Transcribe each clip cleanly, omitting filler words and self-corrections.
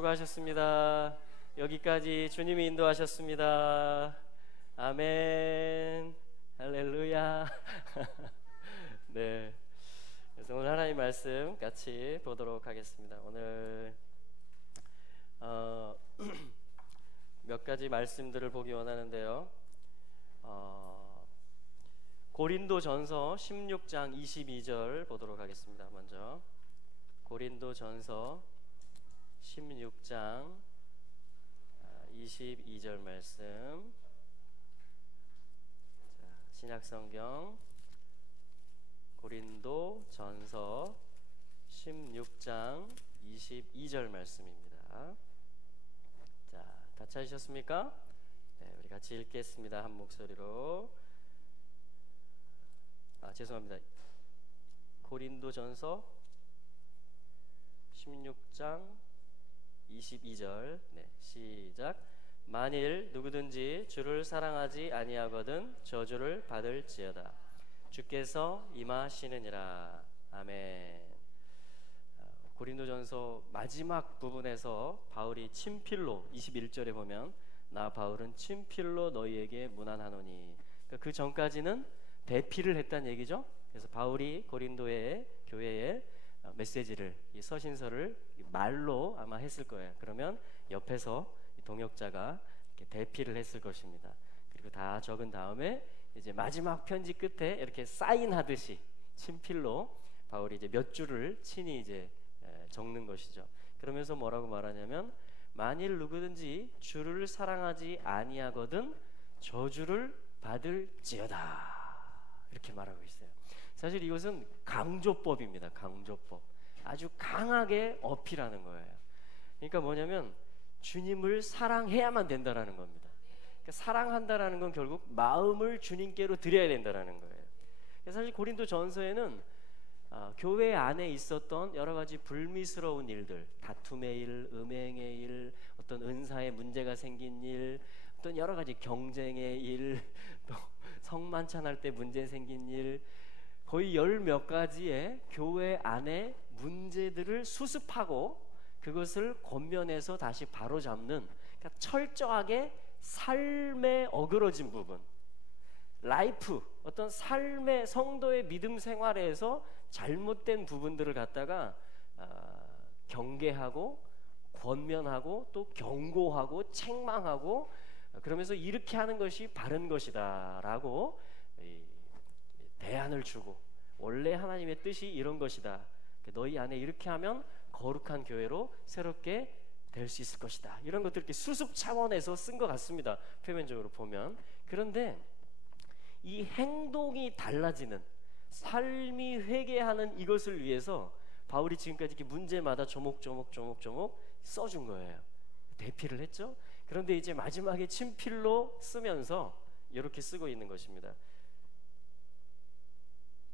수고하셨습니다. 여기까지 주님이 인도하셨습니다. 아멘. 할렐루야. 네. 그래서 오늘 하나님 말씀 같이 보도록 하겠습니다. 오늘 몇 가지 말씀들을 보기 원하는데요. 고린도전서 16장 22절 보도록 하겠습니다. 먼저 고린도전서 16장 22절 말씀. 자, 신약성경 고린도전서 16장 22절 말씀입니다. 자, 다 찾으셨습니까? 네, 우리 같이 읽겠습니다. 한 목소리로. 죄송합니다. 고린도전서 16장 22절. 네, 시작. 만일 누구든지 주를 사랑하지 아니하거든 저주를 받을지어다. 주께서 임하시느니라. 아멘. 고린도전서 마지막 부분에서 바울이 친필로 21절에 보면 나 바울은 친필로 너희에게 문안하노니, 그 전까지는 대피를 했다는 얘기죠. 그래서 바울이 고린도의 교회에 메시지를, 이 서신서를 말로 아마 했을 거예요. 그러면 옆에서 동역자가 이렇게 대피를 했을 것입니다. 그리고 다 적은 다음에 이제 마지막 편지 끝에 이렇게 사인하듯이 친필로 바울이 이제 몇 줄을 친히 이제 적는 것이죠. 그러면서 뭐라고 말하냐면 만일 누구든지 주를 사랑하지 아니하거든 저주를 받을지어다, 이렇게 말하고 있어요. 사실 이것은 강조법입니다. 강조법. 아주 강하게 어필하는 거예요. 그러니까 뭐냐면 주님을 사랑해야만 된다라는 겁니다. 그러니까 사랑한다라는 건 결국 마음을 주님께로 드려야 된다라는 거예요. 사실 고린도 전서에는 교회 안에 있었던 여러 가지 불미스러운 일들, 다툼의 일, 음행의 일, 어떤 은사에 문제가 생긴 일, 어떤 여러 가지 경쟁의 일, 또 성만찬할 때 문제 생긴 일, 거의 열 몇 가지의 교회 안에 문제들을 수습하고 그것을 권면해서 다시 바로잡는, 그러니까 철저하게 삶에 어그러진 부분, 라이프, 어떤 삶의 성도의 믿음 생활에서 잘못된 부분들을 갖다가 경계하고 권면하고 또 경고하고 책망하고, 그러면서 이렇게 하는 것이 바른 것이다 라고 대안을 주고, 원래 하나님의 뜻이 이런 것이다, 너희 안에 이렇게 하면 거룩한 교회로 새롭게 될 수 있을 것이다, 이런 것들 이렇게 수습 차원에서 쓴 것 같습니다, 표면적으로 보면. 그런데 이 행동이 달라지는, 삶이 회개하는 이것을 위해서 바울이 지금까지 이렇게 문제마다 조목조목 써준 거예요. 대피를 했죠. 그런데 이제 마지막에 친필로 쓰면서 이렇게 쓰고 있는 것입니다.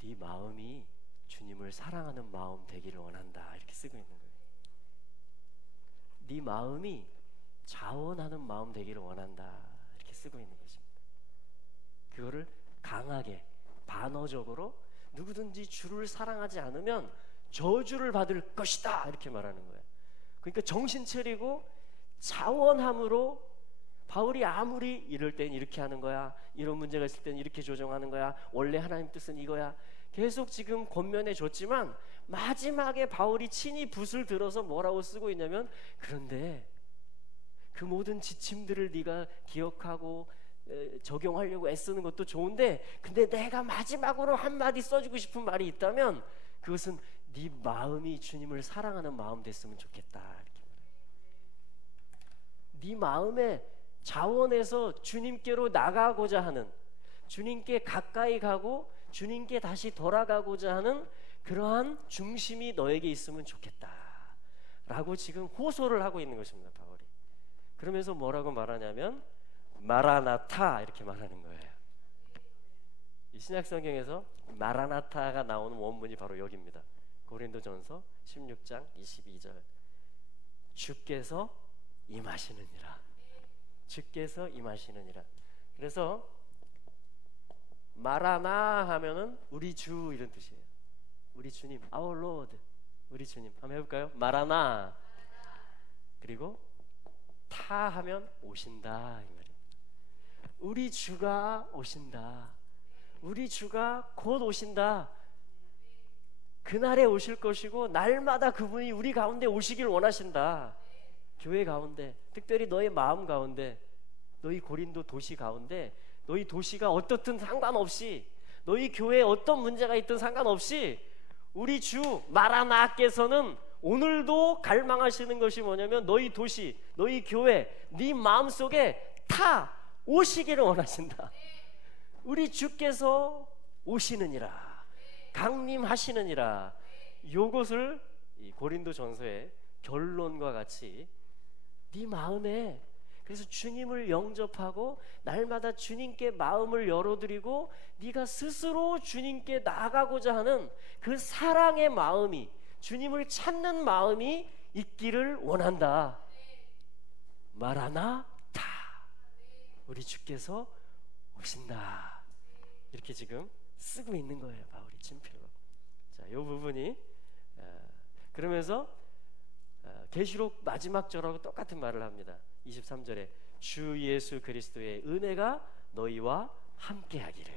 네 마음이 주님을 사랑하는 마음 되기를 원한다, 이렇게 쓰고 있는 거예요. 네 마음이 자원하는 마음 되기를 원한다, 이렇게 쓰고 있는 것입니다. 그거를 강하게 반어적으로 누구든지 주를 사랑하지 않으면 저주를 받을 것이다, 이렇게 말하는 거예요. 그러니까 정신 차리고 자원함으로, 바울이 아무리 이럴 땐 이렇게 하는 거야, 이런 문제가 있을 땐 이렇게 조정하는 거야, 원래 하나님 뜻은 이거야, 계속 지금 권면해 줬지만 마지막에 바울이 친히 붓을 들어서 뭐라고 쓰고 있냐면, 그런데 그 모든 지침들을 네가 기억하고 적용하려고 애쓰는 것도 좋은데, 근데 내가 마지막으로 한마디 써주고 싶은 말이 있다면 그것은 네 마음이 주님을 사랑하는 마음 됐으면 좋겠다, 이렇게 말해요. 네 마음의 자원에서 주님께로 나가고자 하는, 주님께 가까이 가고 주님께 다시 돌아가고자 하는 그러한 중심이 너에게 있으면 좋겠다 라고 지금 호소를 하고 있는 것입니다, 바울이. 그러면서 뭐라고 말하냐면 마라나타, 이렇게 말하는 거예요. 이 신약성경에서 마라나타가 나오는 원문이 바로 여기입니다. 고린도전서 16장 22절. 주께서 임하시느니라. 주께서 임하시느니라. 그래서 마라나 하면은 우리 주, 이런 뜻이에요. 우리 주님, our Lord, 우리 주님. 한번 해볼까요? 마라나. 그리고 타 하면 오신다 이 말이에요. 우리 주가 오신다. 우리 주가 곧 오신다. 그날에 오실 것이고 날마다 그분이 우리 가운데 오시길 원하신다. 교회 가운데, 특별히 너의 마음 가운데, 너희 고린도 도시 가운데, 너희 도시가 어떻든 상관없이, 너희 교회에 어떤 문제가 있든 상관없이 우리 주 마라나께서는 오늘도 갈망하시는 것이 뭐냐면 너희 도시, 너희 교회, 네 마음속에 타 오시기를 원하신다. 우리 주께서 오시느니라, 강림하시느니라. 요것을 이 고린도 전서의 결론과 같이 네 마음에, 그래서 주님을 영접하고 날마다 주님께 마음을 열어드리고 네가 스스로 주님께 나아가고자 하는 그 사랑의 마음이, 주님을 찾는 마음이 있기를 원한다. 마라나타, 우리 주께서 오신다. 이렇게 지금 쓰고 있는 거예요, 바울이 친필로. 자, 이 부분이 그러면서 계시록 마지막 절하고 똑같은 말을 합니다. 23절에 주 예수 그리스도의 은혜가 너희와 함께하기를.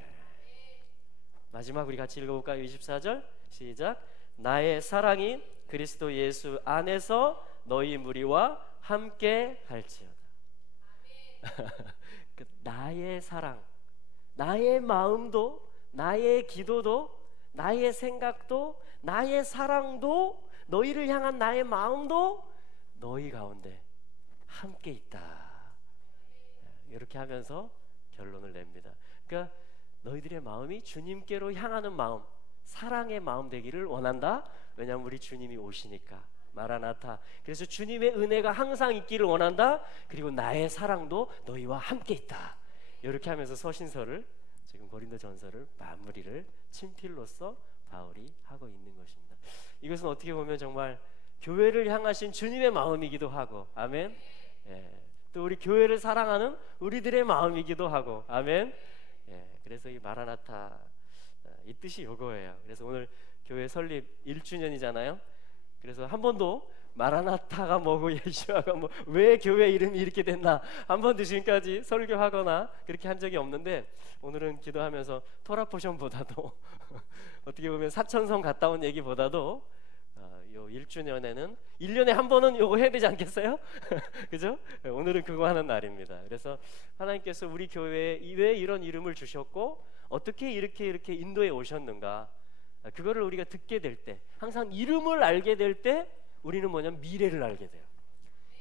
마지막 우리 같이 읽어볼까요? 24절 시작. 나의 사랑이 그리스도 예수 안에서 너희 무리와 함께할지어다. 나의 사랑, 나의 마음도, 나의 기도도, 나의 생각도, 나의 사랑도, 너희를 향한 나의 마음도 너희 가운데 함께 있다. 이렇게 하면서 결론을 냅니다. 그러니까 너희들의 마음이 주님께로 향하는 마음, 사랑의 마음 되기를 원한다. 왜냐하면 우리 주님이 오시니까. 마라나타. 그래서 주님의 은혜가 항상 있기를 원한다. 그리고 나의 사랑도 너희와 함께 있다. 이렇게 하면서 서신서를, 지금 고린도전서를 마무리를 친필로서 바울이 하고 있는 것입니다. 이것은 어떻게 보면 정말 교회를 향하신 주님의 마음이기도 하고, 아멘. 예. 또 우리 교회를 사랑하는 우리들의 마음이기도 하고, 아멘. 예. 그래서 이 마라나타, 이 뜻이 이거예요. 그래서 오늘 교회 설립 1주년이잖아요. 그래서 한 번도 마라나타가 뭐고 예수아가 뭐 왜 교회 이름이 이렇게 됐나 한 번도 지금까지 설교하거나 그렇게 한 적이 없는데, 오늘은 기도하면서 토라포션보다도 어떻게 보면 사천성 갔다 온 얘기보다도 요 1주년에는 1년에 한 번은 요거 해야 되지 않겠어요? 그죠? 오늘은 그거 하는 날입니다. 그래서 하나님께서 우리 교회에 왜 이런 이름을 주셨고 어떻게 이렇게 인도에 오셨는가, 그거를 우리가 듣게 될 때, 항상 이름을 알게 될 때 우리는 뭐냐면 미래를 알게 돼요.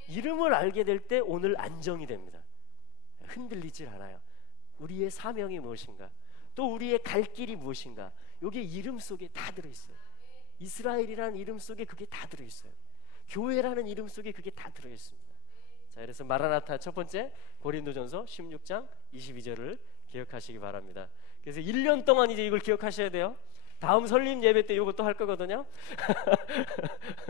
이름을 알게 될 때 오늘 안정이 됩니다. 흔들리질 않아요. 우리의 사명이 무엇인가, 또 우리의 갈 길이 무엇인가, 이게 이름 속에 다 들어있어요. 이스라엘이라는 이름 속에 그게 다 들어있어요. 교회라는 이름 속에 그게 다 들어있습니다. 자, 그래서 마라나타 첫 번째 고린도전서 16장 22절을 기억하시기 바랍니다. 그래서 1년 동안 이제 이걸 기억하셔야 돼요. 다음 설립 예배 때 이것도 할 거거든요.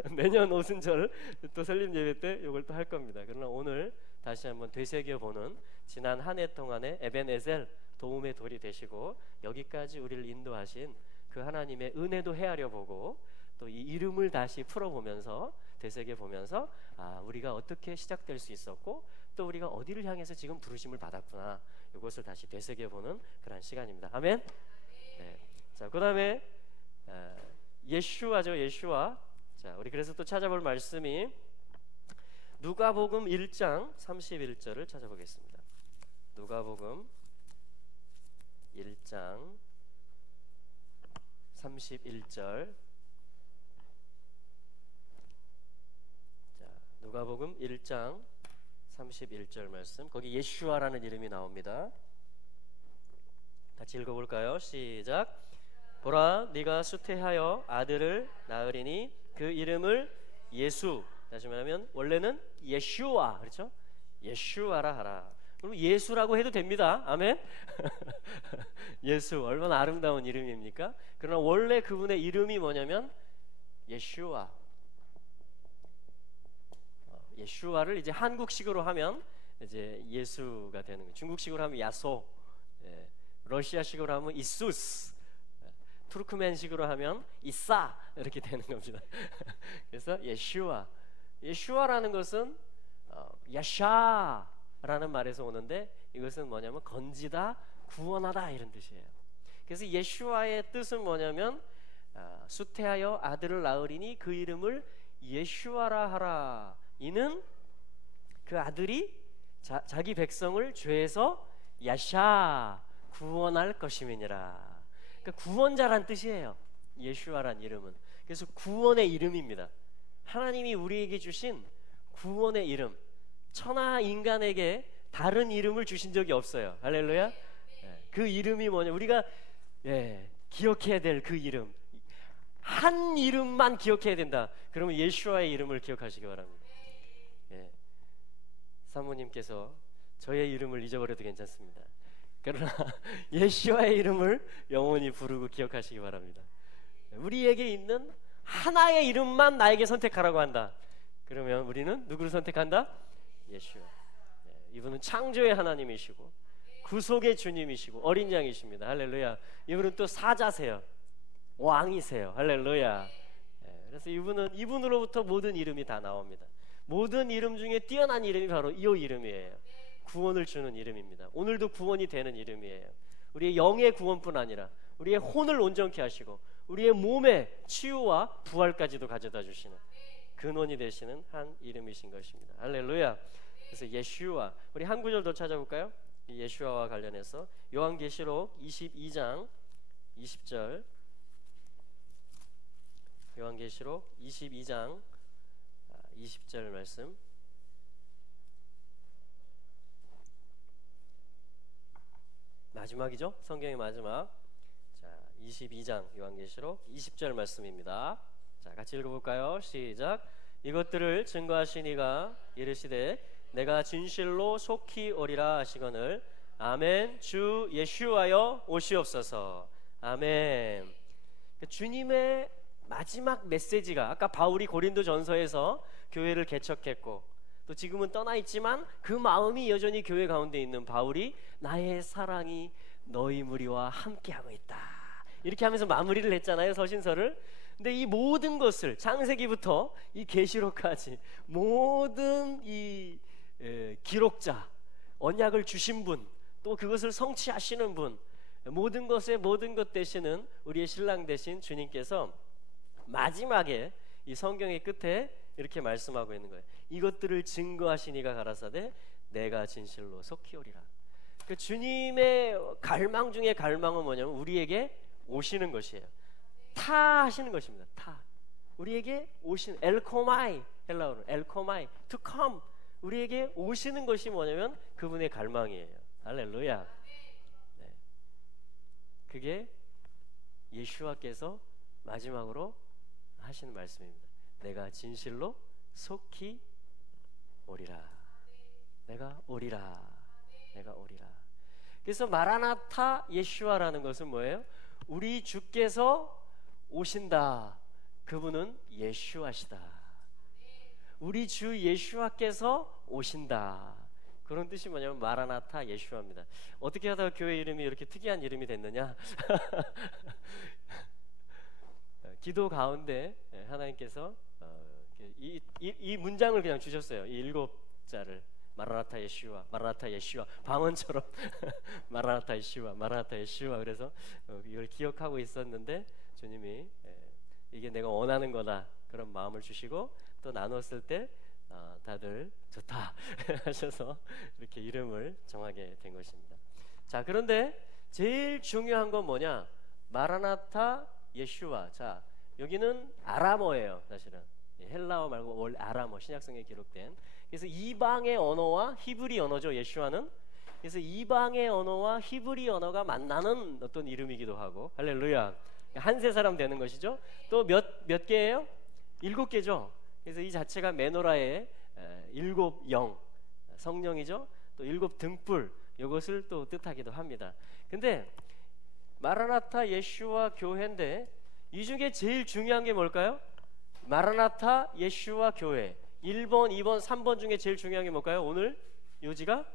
내년 오순절 또 설립 예배 때 이걸 또 할 겁니다. 그러나 오늘 다시 한번 되새겨보는 지난 한 해 동안의 에벤에셀, 도움의 돌이 되시고 여기까지 우리를 인도하신 그 하나님의 은혜도 헤아려 보고, 또 이 이름을 다시 풀어보면서 되새겨보면서 우리가 어떻게 시작될 수 있었고 또 우리가 어디를 향해서 지금 부르심을 받았구나, 이것을 다시 되새겨보는 그런 시간입니다. 아멘. 네. 자, 그 다음에 예슈아죠. 예슈아. 자, 우리 그래서 또 찾아볼 말씀이 누가복음 1장 31절을 찾아보겠습니다. 누가복음 1장 31절. 자, 누가복음 1장 31절 말씀. 거기 예슈아라는 이름이 나옵니다. 같이 읽어볼까요? 시작. 보라, 네가 수태하여 아들을 낳으리니 그 이름을 예수. 다시 말하면 원래는 예슈아, 그렇죠? 예슈아라 하라. 그럼 예수라고 해도 됩니다. 아멘. 예수, 얼마나 아름다운 이름입니까? 그러나 원래 그분의 이름이 뭐냐면 예슈아. 예슈아를 이제 한국식으로 하면 이제 예수가 되는 거예요. 중국식으로 하면 야소, 러시아식으로 하면 이수스, 투르크멘식으로 하면 이사, 이렇게 되는 겁니다. 그래서 예슈아. 예슈아라는 것은 야샤라는 말에서 오는데 이것은 뭐냐면 건지다, 구원하다 이런 뜻이에요. 그래서 예슈아의 뜻은 뭐냐면 수태하여 아들을 낳으리니 그 이름을 예슈아라 하라. 이는 그 아들이 자기 백성을 죄에서 야샤 구원할 것임이니라. 그러니까 구원자란 뜻이에요. 예슈아란 이름은. 그래서 구원의 이름입니다. 하나님이 우리에게 주신 구원의 이름. 천하 인간에게 다른 이름을 주신 적이 없어요. 할렐루야. 그 이름이 뭐냐, 우리가 기억해야 될 그 이름, 한 이름만 기억해야 된다. 그러면 예슈아의 이름을 기억하시기 바랍니다. 사모님께서 저의 이름을 잊어버려도 괜찮습니다. 그러나 예슈아의 이름을 영원히 부르고 기억하시기 바랍니다. 우리에게 있는 하나의 이름만 나에게 선택하라고 한다. 그러면 우리는 누구를 선택한다? 예슈아. 이분은 창조의 하나님이시고 구속의 주님이시고 어린 양이십니다. 할렐루야. 이분은 또 사자세요. 왕이세요. 할렐루야. 그래서 이분으로부터 모든 이름이 다 나옵니다. 모든 이름 중에 뛰어난 이름이 바로 이 이름이에요. 구원을 주는 이름입니다. 오늘도 구원이 되는 이름이에요. 우리의 영의 구원뿐 아니라 우리의 혼을 온전케 하시고 우리의 몸의 치유와 부활까지도 가져다 주시는 근원이 되시는 한 이름이신 것입니다. 할렐루야. 그래서 예슈아, 우리 한 구절 더 찾아볼까요? 이 예슈아와 관련해서 요한계시록 22장 20절, 요한계시록 22장 20절 말씀. 마지막이죠? 성경의 마지막. 자, 22장 요한계시록 20절 말씀입니다. 자, 같이 읽어볼까요? 시작. 이것들을 증거하신 이가 이르시되 내가 진실로 속히 오리라 하시거늘 아멘. 주 예슈아여 오시옵소서. 아멘. 주님의 마지막 메시지가, 아까 바울이 고린도 전서에서 교회를 개척했고 또 지금은 떠나 있지만 그 마음이 여전히 교회 가운데 있는 바울이 나의 사랑이 너희 무리와 함께하고 있다 이렇게 하면서 마무리를 했잖아요, 서신서를. 근데 이 모든 것을 창세기부터 이 계시록까지 모든 이 기록자, 언약을 주신 분, 또 그것을 성취하시는 분, 모든 것의 모든 것 되시는 우리의 신랑 되신 주님께서 마지막에 이 성경의 끝에 이렇게 말씀하고 있는 거예요. 이것들을 증거하신 이가 가라사대 내가 진실로 속히 오리라. 그 주님의 갈망 중에 갈망은 뭐냐면 우리에게 오시는 것이에요. 타 하시는 것입니다. 타. 우리에게 오시는, 엘코마이, 헬라어로 엘코마이, to come. 우리에게 오시는 것이 뭐냐면 그분의 갈망이에요. 할렐루야. 네. 그게 예슈아께서 마지막으로 하시는 말씀입니다. 내가 진실로 속히 오리라. 내가 오리라. 내가 오리라. 그래서 마라나타 예슈아라는 것은 뭐예요? 우리 주께서 오신다. 그분은 예슈아시다. 우리 주 예슈아께서 오신다. 그런 뜻이 뭐냐면 마라나타 예슈아입니다. 어떻게 하다가 교회 이름이 이렇게 특이한 이름이 됐느냐? 기도 가운데 하나님께서 이 문장을 그냥 주셨어요. 이 7자를 마라나타 예슈아, 마라나타 예슈아, 방언처럼 마라나타 예슈아, 마라나타 예슈아. 그래서 이걸 기억하고 있었는데 주님이 이게 내가 원하는 거다 그런 마음을 주시고 또 나눴을 때 다들 좋다 하셔서 이렇게 이름을 정하게 된 것입니다. 자, 그런데 제일 중요한 건 뭐냐? 마라나타 예슈아. 자, 여기는 아람어예요. 사실은 헬라어 말고 원래 아람어, 신약성에 기록된. 그래서 이방의 언어와 히브리 언어죠, 예슈아는. 그래서 이방의 언어와 히브리 언어가 만나는 어떤 이름이기도 하고. 할렐루야. 한세 사람 되는 것이죠. 또 몇 개예요? 7개죠. 그래서 이 자체가 메노라의 7영, 성령이죠. 또 7등불, 이것을 또 뜻하기도 합니다. 근데 마라나타 예슈아 교회인데 이 중에 제일 중요한 게 뭘까요? 마라나타 예슈아 교회 1번, 2번, 3번 중에 제일 중요한 게 뭘까요? 오늘 요지가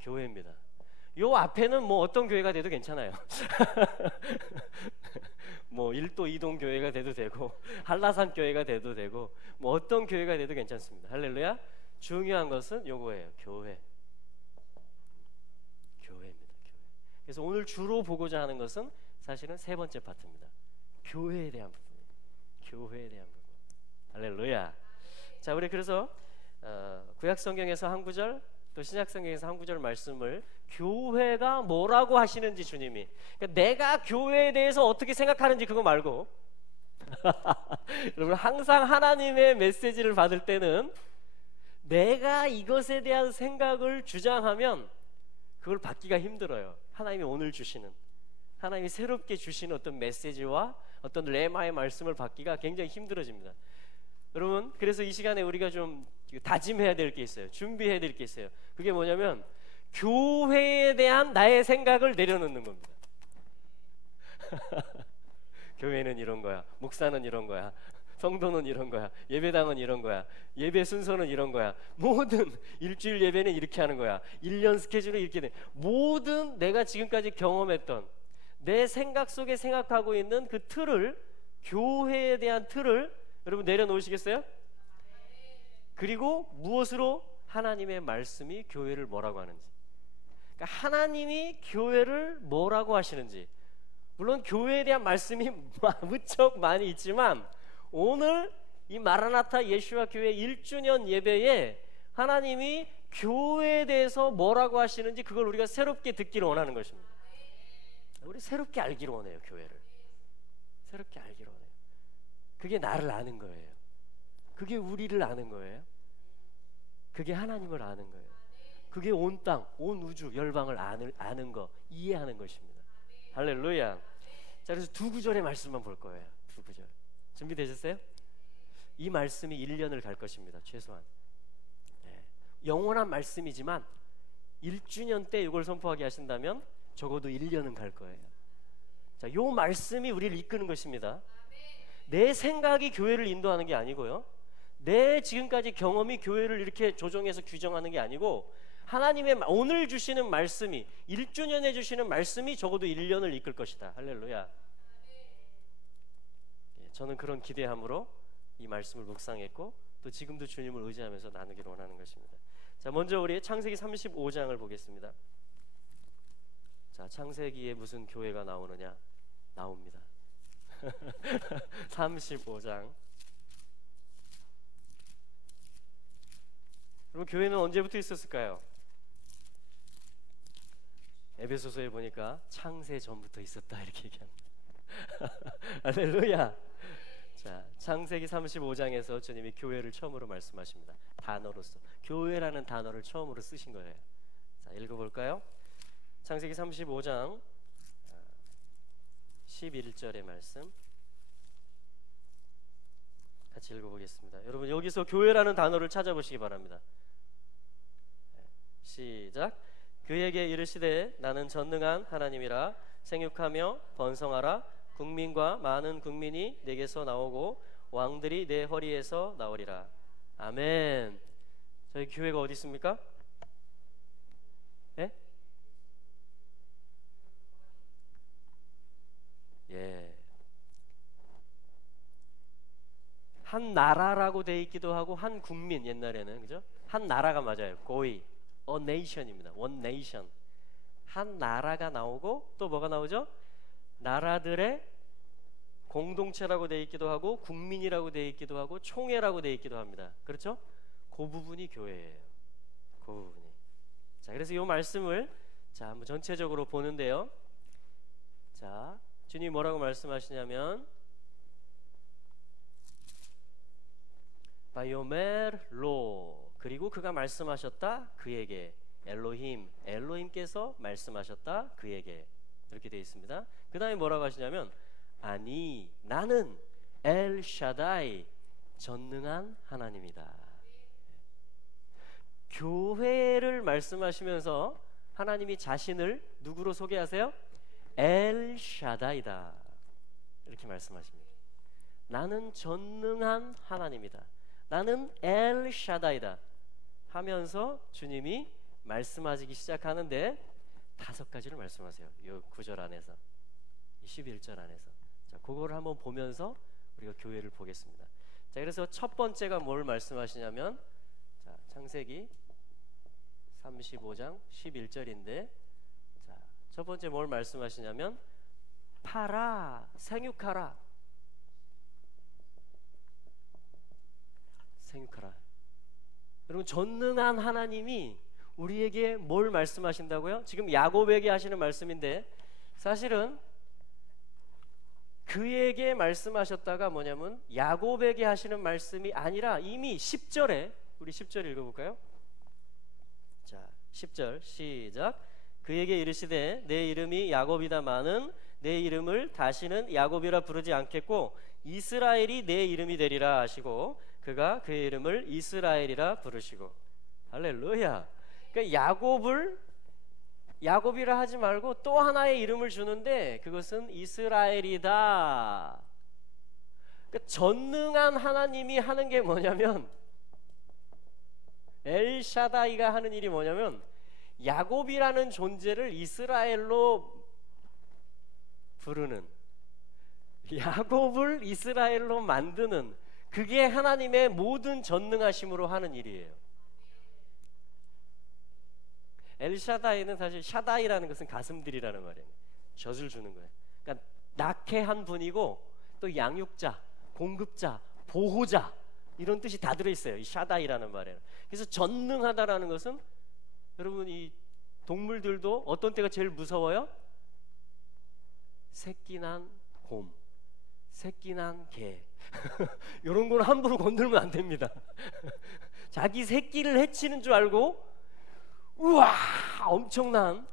교회입니다. 요 앞에는 뭐 어떤 교회가 돼도 괜찮아요. 뭐 일도 이동 교회가 돼도 되고 한라산 교회가 돼도 되고 뭐 어떤 교회가 돼도 괜찮습니다. 할렐루야. 중요한 것은 요거예요. 교회. 교회입니다. 교회. 그래서 오늘 주로 보고자 하는 것은 사실은 세 번째 파트입니다. 교회에 대한 부분이에요. 교회에 대한 부분. 할렐루야. 자, 우리 그래서 구약 성경에서 한 구절 또 신약 성경에서 한 구절 말씀을 교회가 뭐라고 하시는지 주님이, 그러니까 내가 교회에 대해서 어떻게 생각하는지 그거 말고 여러분 항상 하나님의 메시지를 받을 때는 내가 이것에 대한 생각을 주장하면 그걸 받기가 힘들어요. 하나님이 오늘 주시는, 하나님이 새롭게 주시는 어떤 메시지와 어떤 레마의 말씀을 받기가 굉장히 힘들어집니다. 여러분, 그래서 이 시간에 우리가 좀 다짐해야 될 게 있어요. 준비해야 될 게 있어요. 그게 뭐냐면 교회에 대한 나의 생각을 내려놓는 겁니다. 교회는 이런 거야, 목사는 이런 거야, 성도는 이런 거야, 예배당은 이런 거야, 예배 순서는 이런 거야, 모든 일주일 예배는 이렇게 하는 거야, 1년 스케줄은 이렇게 돼. 모든 내가 지금까지 경험했던 내 생각 속에 생각하고 있는 그 틀을, 교회에 대한 틀을 여러분 내려놓으시겠어요? 그리고 무엇으로? 하나님의 말씀이 교회를 뭐라고 하는지, 그러니까 하나님이 교회를 뭐라고 하시는지. 물론 교회에 대한 말씀이 무척 많이 있지만 오늘 이 마라나타 예수와 교회 1주년 예배에 하나님이 교회에 대해서 뭐라고 하시는지 그걸 우리가 새롭게 듣기를 원하는 것입니다. 우리 새롭게 알기를 원해요. 교회를 새롭게 알기를 원해요. 그게 나를 아는 거예요. 그게 우리를 아는 거예요. 그게 하나님을 아는 거예요. 그게 온 땅, 온 우주, 열방을 아는 거, 이해하는 것입니다. 할렐루야. 자, 그래서 두 구절의 말씀만 볼 거예요. 두 구절. 준비되셨어요? 이 말씀이 1년을 갈 것입니다. 최소한. 네. 영원한 말씀이지만 1주년 때 이걸 선포하게 하신다면 적어도 1년은 갈 거예요. 자, 요 말씀이 우리를 이끄는 것입니다. 내 생각이 교회를 인도하는 게 아니고요, 내 지금까지 경험이 교회를 이렇게 조정해서 규정하는 게 아니고 하나님의 오늘 주시는 말씀이, 1주년에 주시는 말씀이 적어도 1년을 이끌 것이다. 할렐루야. 저는 그런 기대함으로 이 말씀을 묵상했고 또 지금도 주님을 의지하면서 나누기를 원하는 것입니다. 자, 먼저 우리 창세기 35장을 보겠습니다. 자, 창세기에 무슨 교회가 나오느냐? 나옵니다. 35장. 그럼 교회는 언제부터 있었을까요? 에베소서에 보니까 창세 전부터 있었다 이렇게 얘기합니다. 할렐루야. 자, 창세기 35장에서 주님이 교회를 처음으로 말씀하십니다. 단어로서 교회라는 단어를 처음으로 쓰신 거예요. 자, 읽어볼까요? 창세기 35장 11절의 말씀 같이 읽어보겠습니다. 여러분 여기서 교회라는 단어를 찾아보시기 바랍니다. 시작. 그에게 이르시되 나는 전능한 하나님이라. 생육하며 번성하라. 국민과 많은 국민이 내게서 나오고 왕들이 내 허리에서 나오리라. 아멘. 저희 교회가 어디 있습니까? 예? 예. 한 나라라고 돼 있기도 하고 한 국민, 옛날에는 그죠? 한 나라가 맞아요. 고이 a nation입니다. one nation. 한 나라가 나오고 또 뭐가 나오죠? 나라들의 공동체라고 돼 있기도 하고 국민이라고 돼 있기도 하고 총회라고 돼 있기도 합니다. 그렇죠? 그 부분이 교회예요. 그 부분이. 자, 그래서 이 말씀을 자, 한번 전체적으로 보는데요. 자, 주님이 뭐라고 말씀하시냐면 바이오멜로, 그리고 그가 말씀하셨다 그에게. 엘로힘, 엘로힘께서 말씀하셨다 그에게. 이렇게 되어 있습니다. 그 다음에 뭐라고 하시냐면 아니 나는 엘샤다이, 전능한 하나님이다. 교회를 말씀하시면서 하나님이 자신을 누구로 소개하세요? 엘샤다이다 이렇게 말씀하십니다. 나는 전능한 하나님이다. 나는 엘샤다이다 하면서 주님이 말씀하시기 시작하는데 5가지를 말씀하세요. 이 9절 안에서, 이 11절 안에서. 자, 그거를 한번 보면서 우리가 교회를 보겠습니다. 자, 그래서 첫 번째가 뭘 말씀하시냐면, 자, 창세기 35장 11절인데, 자, 첫 번째 뭘 말씀하시냐면 팔아 생육하라. 생육하라. 여러분, 전능한 하나님이 우리에게 뭘 말씀하신다고요? 지금 야곱에게 하시는 말씀인데, 사실은 그에게 말씀하셨다가 뭐냐면 야곱에게 하시는 말씀이 아니라 이미 10절에, 우리 10절 읽어볼까요? 자, 10절 시작. 그에게 이르시되 내 이름이 야곱이다마는 내 이름을 다시는 야곱이라 부르지 않겠고 이스라엘이 내 이름이 되리라 하시고 그가 그의 이름을 이스라엘이라 부르시고. 할렐루야. 그러니까 야곱이라 하지 말고 또 하나의 이름을 주는데 그것은 이스라엘이다. 그러니까 전능한 하나님이 하는 게 뭐냐면, 엘샤다이가 하는 일이 뭐냐면 야곱이라는 존재를 이스라엘로 부르는, 야곱을 이스라엘로 만드는, 그게 하나님의 모든 전능하심으로 하는 일이에요. 엘샤다이는 사실 샤다이라는 것은 가슴들이라는 말이에요. 젖을 주는 거예요. 그러니까 낳게 한 분이고 또 양육자, 공급자, 보호자 이런 뜻이 다 들어있어요. 이 샤다이라는 말에는. 그래서 전능하다라는 것은, 여러분, 이 동물들도 어떤 때가 제일 무서워요? 새끼 난 곰, 새끼 난 개 이런 건 함부로 건들면 안 됩니다. 자기 새끼를 해치는 줄 알고 우와 엄청난,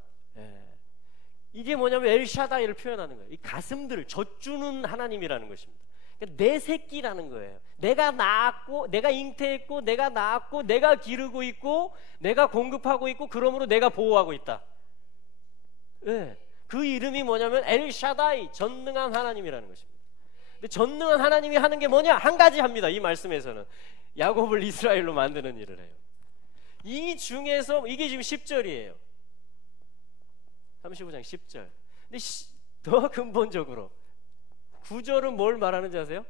이게 뭐냐면 엘샤다이를 표현하는 거예요. 이 가슴들을 젖주는 하나님이라는 것입니다. 그러니까 내 새끼라는 거예요. 내가 낳았고, 내가 잉태했고, 내가 낳았고, 내가 기르고 있고, 내가 공급하고 있고, 그러므로 내가 보호하고 있다. 그 이름이 뭐냐면 엘샤다이, 전능한 하나님이라는 것입니다. 근데 전능한 하나님이 하는 게 뭐냐? 한 가지 합니다. 이 말씀에서는 야곱을 이스라엘로 만드는 일을 해요. 이 중에서 이게 지금 10절이에요. 35장 10절. 근데 더 근본적으로 9절은 뭘 말하는지 아세요?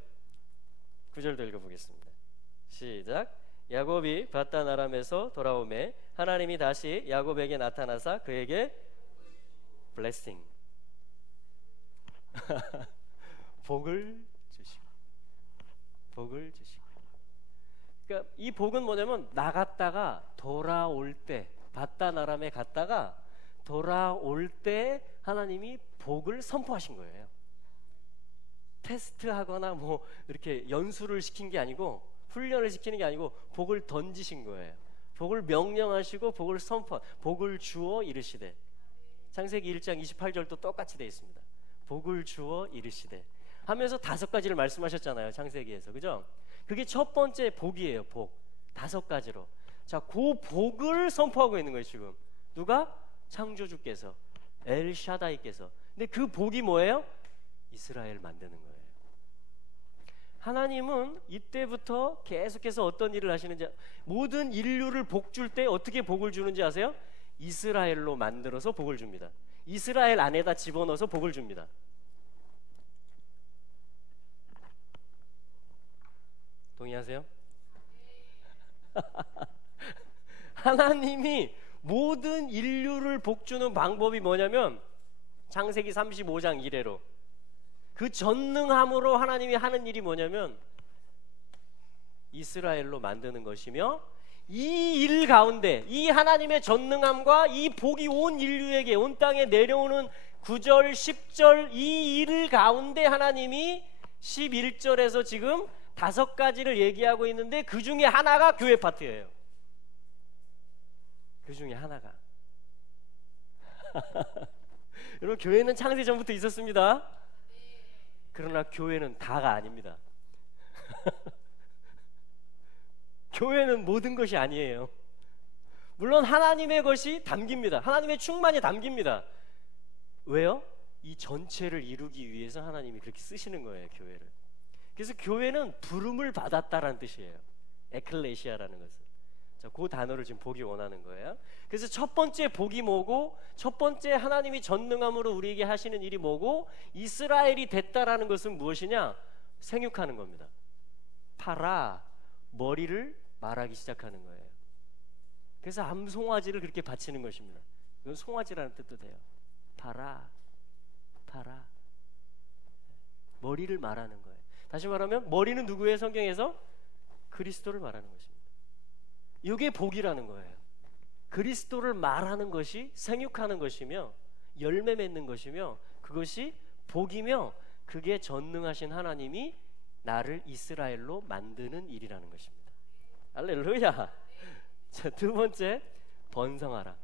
9절도 읽어보겠습니다. 시작. 야곱이 밧단 아람에서 돌아오매 하나님이 다시 야곱에게 나타나사 그에게 blessing 복을 주시고, 복을 주시고. 그러니까 이 복은 뭐냐면 나갔다가 돌아올 때, 밧단 아람에 갔다가 돌아올 때 하나님이 복을 선포하신 거예요. 테스트하거나 뭐 이렇게 연수를 시킨 게 아니고, 훈련을 시키는 게 아니고 복을 던지신 거예요. 복을 명령하시고 복을 선포, 복을 주어 이르시되. 창세기 1장 28절도 똑같이 되어 있습니다. 복을 주어 이르시되 하면서 5가지를 말씀하셨잖아요. 창세기에서. 그죠? 그게 첫 번째 복이에요. 복. 5가지로. 자, 그 복을 선포하고 있는 거예요. 지금 누가? 창조주께서, 엘샤다이께서. 근데 그 복이 뭐예요? 이스라엘 만드는 거예요. 하나님은 이때부터 계속해서 어떤 일을 하시는지, 모든 인류를 복 줄 때 어떻게 복을 주는지 아세요? 이스라엘로 만들어서 복을 줍니다. 이스라엘 안에다 집어넣어서 복을 줍니다. 동의하세요? 하나님이 모든 인류를 복주는 방법이 뭐냐면 창세기 35장 이래로, 그 전능함으로 하나님이 하는 일이 뭐냐면 이스라엘로 만드는 것이며, 이 일 가운데 이 하나님의 전능함과 이 복이 온 인류에게, 온 땅에 내려오는 9절 10절 이 일 가운데 하나님이 11절에서 지금 5가지를 얘기하고 있는데 그 중에 하나가 교회 파트예요. 그 중에 하나가 여러분, 교회는 창세 전부터 있었습니다. 그러나 교회는 다가 아닙니다. 교회는 모든 것이 아니에요. 물론 하나님의 것이 담깁니다. 하나님의 충만이 담깁니다. 왜요? 이 전체를 이루기 위해서 하나님이 그렇게 쓰시는 거예요, 교회를. 그래서 교회는 부름을 받았다라는 뜻이에요. 에클레시아라는 것은. 자, 자, 그 단어를 지금 보기 원하는 거예요. 그래서 첫 번째 복이 뭐고, 첫 번째 하나님이 전능함으로 우리에게 하시는 일이 뭐고, 이스라엘이 됐다라는 것은 무엇이냐? 생육하는 겁니다. 파라, 머리를 말하기 시작하는 거예요. 그래서 암송아지를 그렇게 바치는 것입니다. 이건 송아지라는 뜻도 돼요. 파라, 파라, 머리를 말하는 거예요. 다시 말하면 머리는 누구의 성경에서? 그리스도를 말하는 것입니다. 이게 복이라는 거예요. 그리스도를 말하는 것이 생육하는 것이며 열매 맺는 것이며 그것이 복이며 그게 전능하신 하나님이 나를 이스라엘로 만드는 일이라는 것입니다. 할렐루야. 자, 두 번째, 번성하라.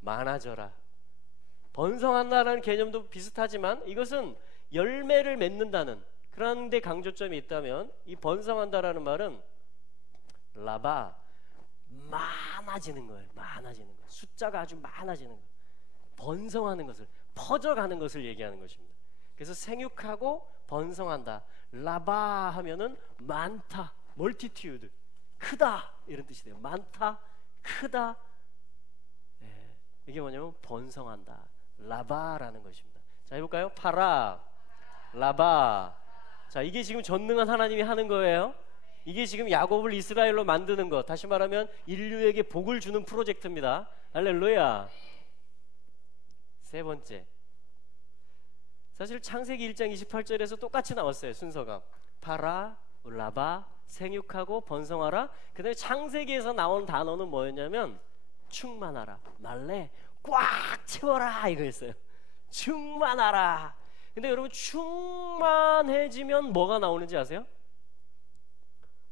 많아져라. 번성한다라는 개념도 비슷하지만 이것은 열매를 맺는다는, 그런데 강조점이 있다면 이 번성한다라는 말은 라바, 많아지는 거예요. 많아지는 거. 숫자가 아주 많아지는 거. 번성하는 것을, 퍼져가는 것을 얘기하는 것입니다. 그래서 생육하고 번성한다. 라바 하면은 많다, 멀티튜드, 크다 이런 뜻이 돼요. 많다, 크다. 네, 이게 뭐냐면 번성한다. 라바라는 것입니다. 자, 해볼까요? 파라, 라바. 자, 이게 지금 전능한 하나님이 하는 거예요. 이게 지금 야곱을 이스라엘로 만드는 것, 다시 말하면 인류에게 복을 주는 프로젝트입니다. 할렐루야. 세 번째, 사실 창세기 1장 28절에서 똑같이 나왔어요. 순서가 파라, 라바, 생육하고 번성하라. 그 다음에 창세기에서 나온 단어는 뭐였냐면 충만하라, 말래, 꽉 채워라 이거였어요. 충만하라. 근데 여러분, 충만해지면 뭐가 나오는지 아세요?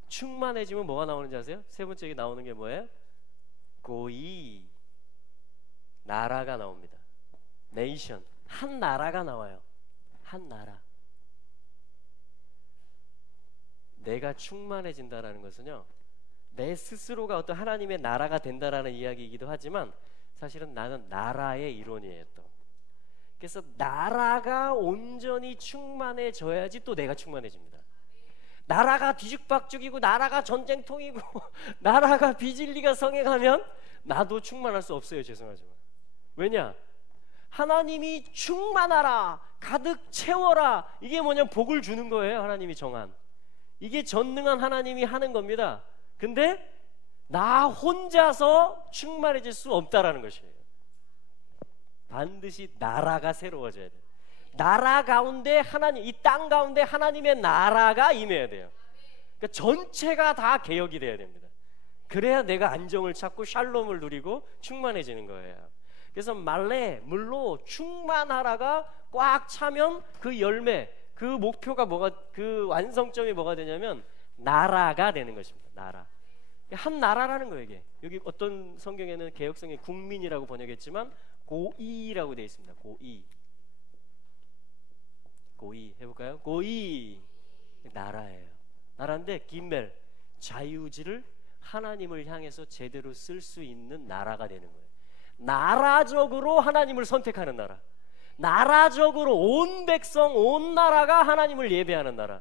충만해지면 뭐가 나오는지 아세요? 세 번째 나오는 게 뭐예요? 고이, 나라가 나옵니다. 네이션, 한 나라가 나와요. 한 나라. 내가 충만해진다라는 것은요, 내 스스로가 어떤 하나님의 나라가 된다라는 이야기이기도 하지만 사실은 나는 나라의 일원이에요. 또 그래서 나라가 온전히 충만해져야지 또 내가 충만해집니다. 나라가 뒤죽박죽이고 나라가 전쟁통이고 나라가 비진리가 성행하면 나도 충만할 수 없어요. 죄송하지만. 왜냐? 하나님이 충만하라, 가득 채워라, 이게 뭐냐면 복을 주는 거예요. 하나님이 정한, 이게 전능한 하나님이 하는 겁니다. 근데 나 혼자서 충만해질 수 없다라는 것이에요. 반드시 나라가 새로워져야 돼요. 나라 가운데 하나님, 이 땅 가운데 하나님의 나라가 임해야 돼요. 그러니까 전체가 다 개혁이 돼야 됩니다. 그래야 내가 안정을 찾고 샬롬을 누리고 충만해지는 거예요. 그래서 말레, 물로 충만하라가 꽉 차면 그 열매, 그 목표가 뭐가, 그 완성점이 뭐가 되냐면 나라가 되는 것입니다. 나라. 한 나라라는 거예요. 이게 여기 어떤 성경에는 개역성에 국민이라고 번역했지만 고이라고 되어 있습니다. 고이. 고이 해볼까요? 고이. 나라예요. 나라인데 김멜, 자유지를 하나님을 향해서 제대로 쓸 수 있는 나라가 되는 거예요. 나라적으로 하나님을 선택하는 나라, 나라적으로 온 백성, 온 나라가 하나님을 예배하는 나라.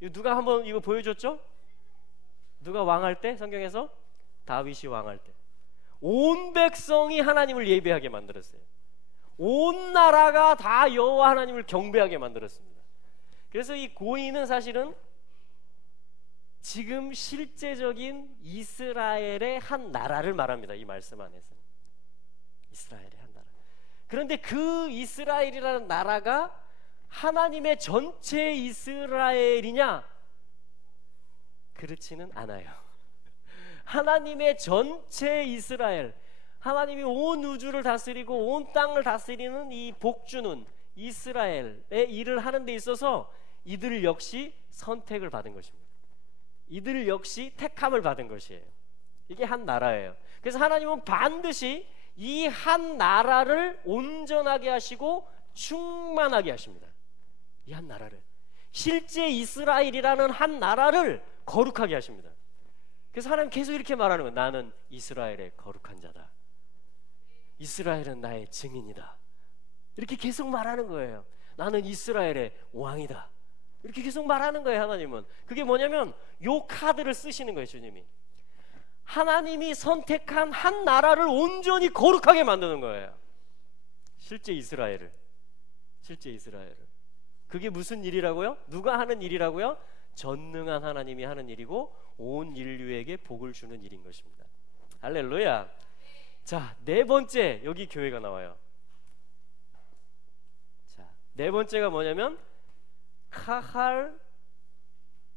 이거 누가 한번 이거 보여줬죠? 누가 왕할 때? 성경에서 다윗이 왕할 때 온 백성이 하나님을 예배하게 만들었어요. 온 나라가 다 여호와 하나님을 경배하게 만들었습니다. 그래서 이 고인은 사실은 지금 실제적인 이스라엘의 한 나라를 말합니다. 이 말씀 안에서 이스라엘의 한 나라. 그런데 그 이스라엘이라는 나라가 하나님의 전체 이스라엘이냐? 그렇지는 않아요. 하나님의 전체 이스라엘, 하나님이 온 우주를 다스리고 온 땅을 다스리는 이 복주는 이스라엘의 일을 하는 데 있어서 이들 역시 선택을 받은 것입니다. 이들 역시 택함을 받은 것이에요. 이게 한 나라예요. 그래서 하나님은 반드시 이 한 나라를 온전하게 하시고 충만하게 하십니다. 이 한 나라를, 실제 이스라엘이라는 한 나라를 거룩하게 하십니다. 그래서 하나님 계속 이렇게 말하는 거예요. 나는 이스라엘의 거룩한 자다. 이스라엘은 나의 증인이다. 이렇게 계속 말하는 거예요. 나는 이스라엘의 왕이다. 이렇게 계속 말하는 거예요. 하나님은 그게 뭐냐면 요 카드를 쓰시는 거예요. 주님이 하나님이 선택한 한 나라를 온전히 거룩하게 만드는 거예요. 실제 이스라엘을 그게 무슨 일이라고요? 누가 하는 일이라고요? 전능한 하나님이 하는 일이고 온 인류에게 복을 주는 일인 것입니다. 할렐루야. 자, 네 번째 여기 교회가 나와요. 자, 네 번째가 뭐냐면 카할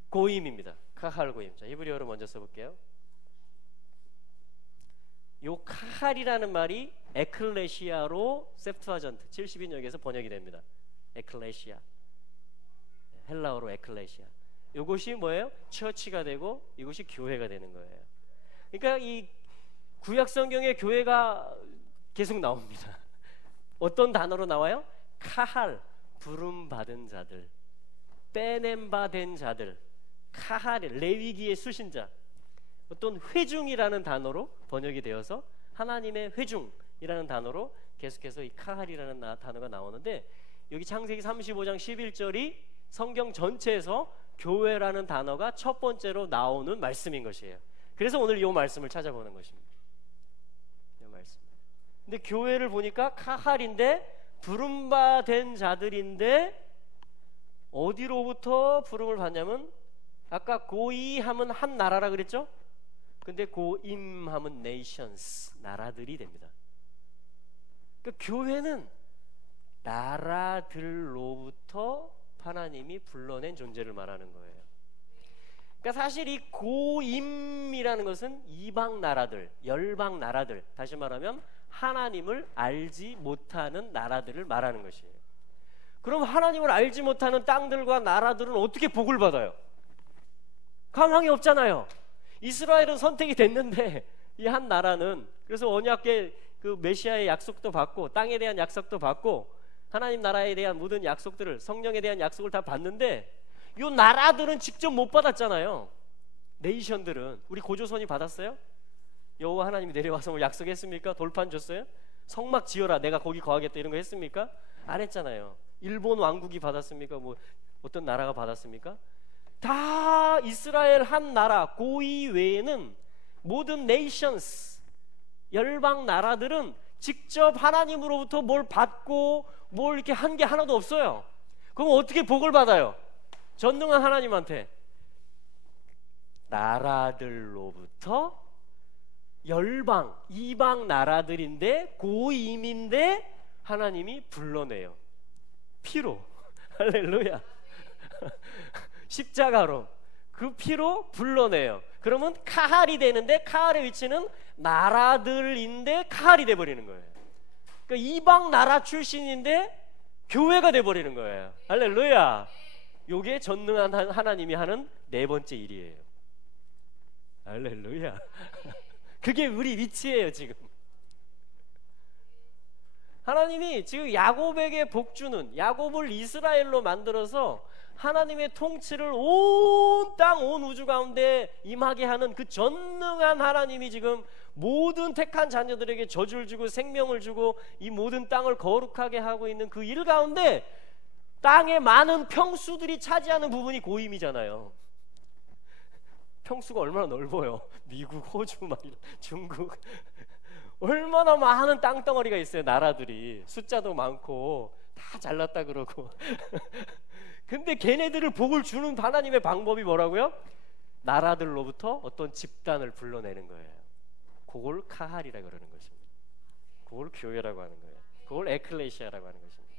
고임입니다. 카할 고임. 자, 히브리어로 먼저 써볼게요. 요 카할이라는 말이 에클레시아로 septuagint 70인역에서 번역이 됩니다. 에클레시아, 헬라어로 에클레시아. 이것이 뭐예요? 처치가 되고 이것이 교회가 되는 거예요. 그러니까 이 구약 성경에 교회가 계속 나옵니다. 어떤 단어로 나와요? 카할, 부름 받은 자들, 빼냄받은 자들, 카할, 레위기의 수신자. 어떤 회중이라는 단어로 번역이 되어서 하나님의 회중이라는 단어로 계속해서 이 카할이라는 단어가 나오는데, 여기 창세기 35장 11절이 성경 전체에서 교회라는 단어가 첫 번째로 나오는 말씀인 것이에요. 그래서 오늘 이 말씀을 찾아보는 것입니다. 이 말씀. 근데 교회를 보니까 카할인데 부름받은 자들인데 어디로부터 부름을 받냐면 아까 고이하면 한 나라라 그랬죠? 근데 고임하면 nations, 나라들이 됩니다. 그러니까 교회는 나라들로부터 하나님이 불러낸 존재를 말하는 거예요. 그러니까 사실 이 고임이라는 것은 이방 나라들, 열방 나라들, 다시 말하면 하나님을 알지 못하는 나라들을 말하는 것이에요. 그럼 하나님을 알지 못하는 땅들과 나라들은 어떻게 복을 받아요? 가망이 없잖아요. 이스라엘은 선택이 됐는데 이 한 나라는, 그래서 언약의 그 메시아의 약속도 받고 땅에 대한 약속도 받고 하나님 나라에 대한 모든 약속들을, 성령에 대한 약속을 다 받는데 이 나라들은 직접 못 받았잖아요. 네이션들은. 우리 고조선이 받았어요? 여호와 하나님이 내려와서 뭐 약속했습니까? 돌판 줬어요? 성막 지어라, 내가 거기 거하겠다, 이런 거 했습니까? 안 했잖아요. 일본 왕국이 받았습니까? 뭐 어떤 나라가 받았습니까? 다 이스라엘 한 나라 고이 외에는 모든 네이션스, 열방 나라들은 직접 하나님으로부터 뭘 받고 뭘 이렇게 한 게 하나도 없어요. 그럼 어떻게 복을 받아요? 전능한 하나님한테. 나라들로부터, 열방, 이방 나라들인데 고임인데 하나님이 불러내요. 피로. 할렐루야. 십자가로 그 피로 불러내요. 그러면 카할이 되는데, 카할의 위치는 나라들인데 카할이 돼버리는 거예요. 그러니까 이방 나라 출신인데 교회가 돼버리는 거예요. 할렐루야. 요게 전능한 하나님이 하는 네 번째 일이에요. 할렐루야. 그게 우리 위치예요. 지금 하나님이 지금 야곱에게 복주는, 야곱을 이스라엘로 만들어서 하나님의 통치를 온 땅, 온 우주 가운데 임하게 하는 그 전능한 하나님이 지금 모든 택한 자녀들에게 저주를 주고 생명을 주고 이 모든 땅을 거룩하게 하고 있는 그 일 가운데 땅의 많은 평수들이 차지하는 부분이 고임이잖아요. 평수가 얼마나 넓어요. 미국, 호주, 중국 얼마나 많은 땅덩어리가 있어요. 나라들이 숫자도 많고 다 잘났다 그러고 근데 걔네들을 복을 주는 하나님의 방법이 뭐라고요? 나라들로부터 어떤 집단을 불러내는 거예요. 그걸 카할이라 그러는 것입니다. 그걸 교회라고 하는 거예요. 그걸 에클레시아라고 하는 것입니다.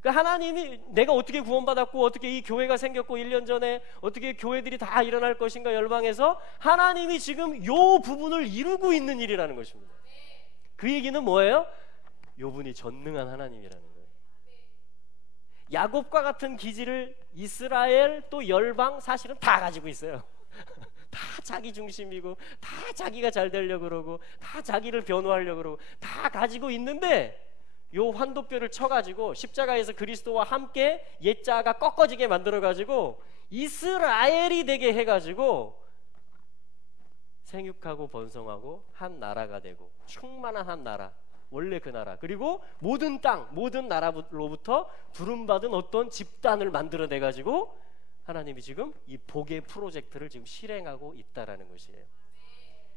그러니까 하나님이 내가 어떻게 구원받았고 어떻게 이 교회가 생겼고 1년 전에 어떻게 교회들이 다 일어날 것인가 열방에서 하나님이 지금 요 부분을 이루고 있는 일이라는 것입니다. 그 얘기는 뭐예요? 요 분이 전능한 하나님이라는 거예요. 야곱과 같은 기질을 이스라엘 또 열방 사실은 다 가지고 있어요. 다 자기 중심이고 다 자기가 잘 되려고 그러고 다 자기를 변호하려고 그러고 다 가지고 있는데 요 환도뼈를 쳐가지고 십자가에서 그리스도와 함께 옛자가 꺾어지게 만들어가지고 이스라엘이 되게 해가지고 생육하고 번성하고 한 나라가 되고 충만한 한 나라, 원래 그 나라, 그리고 모든 땅, 모든 나라로부터 부름받은 어떤 집단을 만들어내 가지고 하나님이 지금 이 복의 프로젝트를 지금 실행하고 있다라는 것이에요.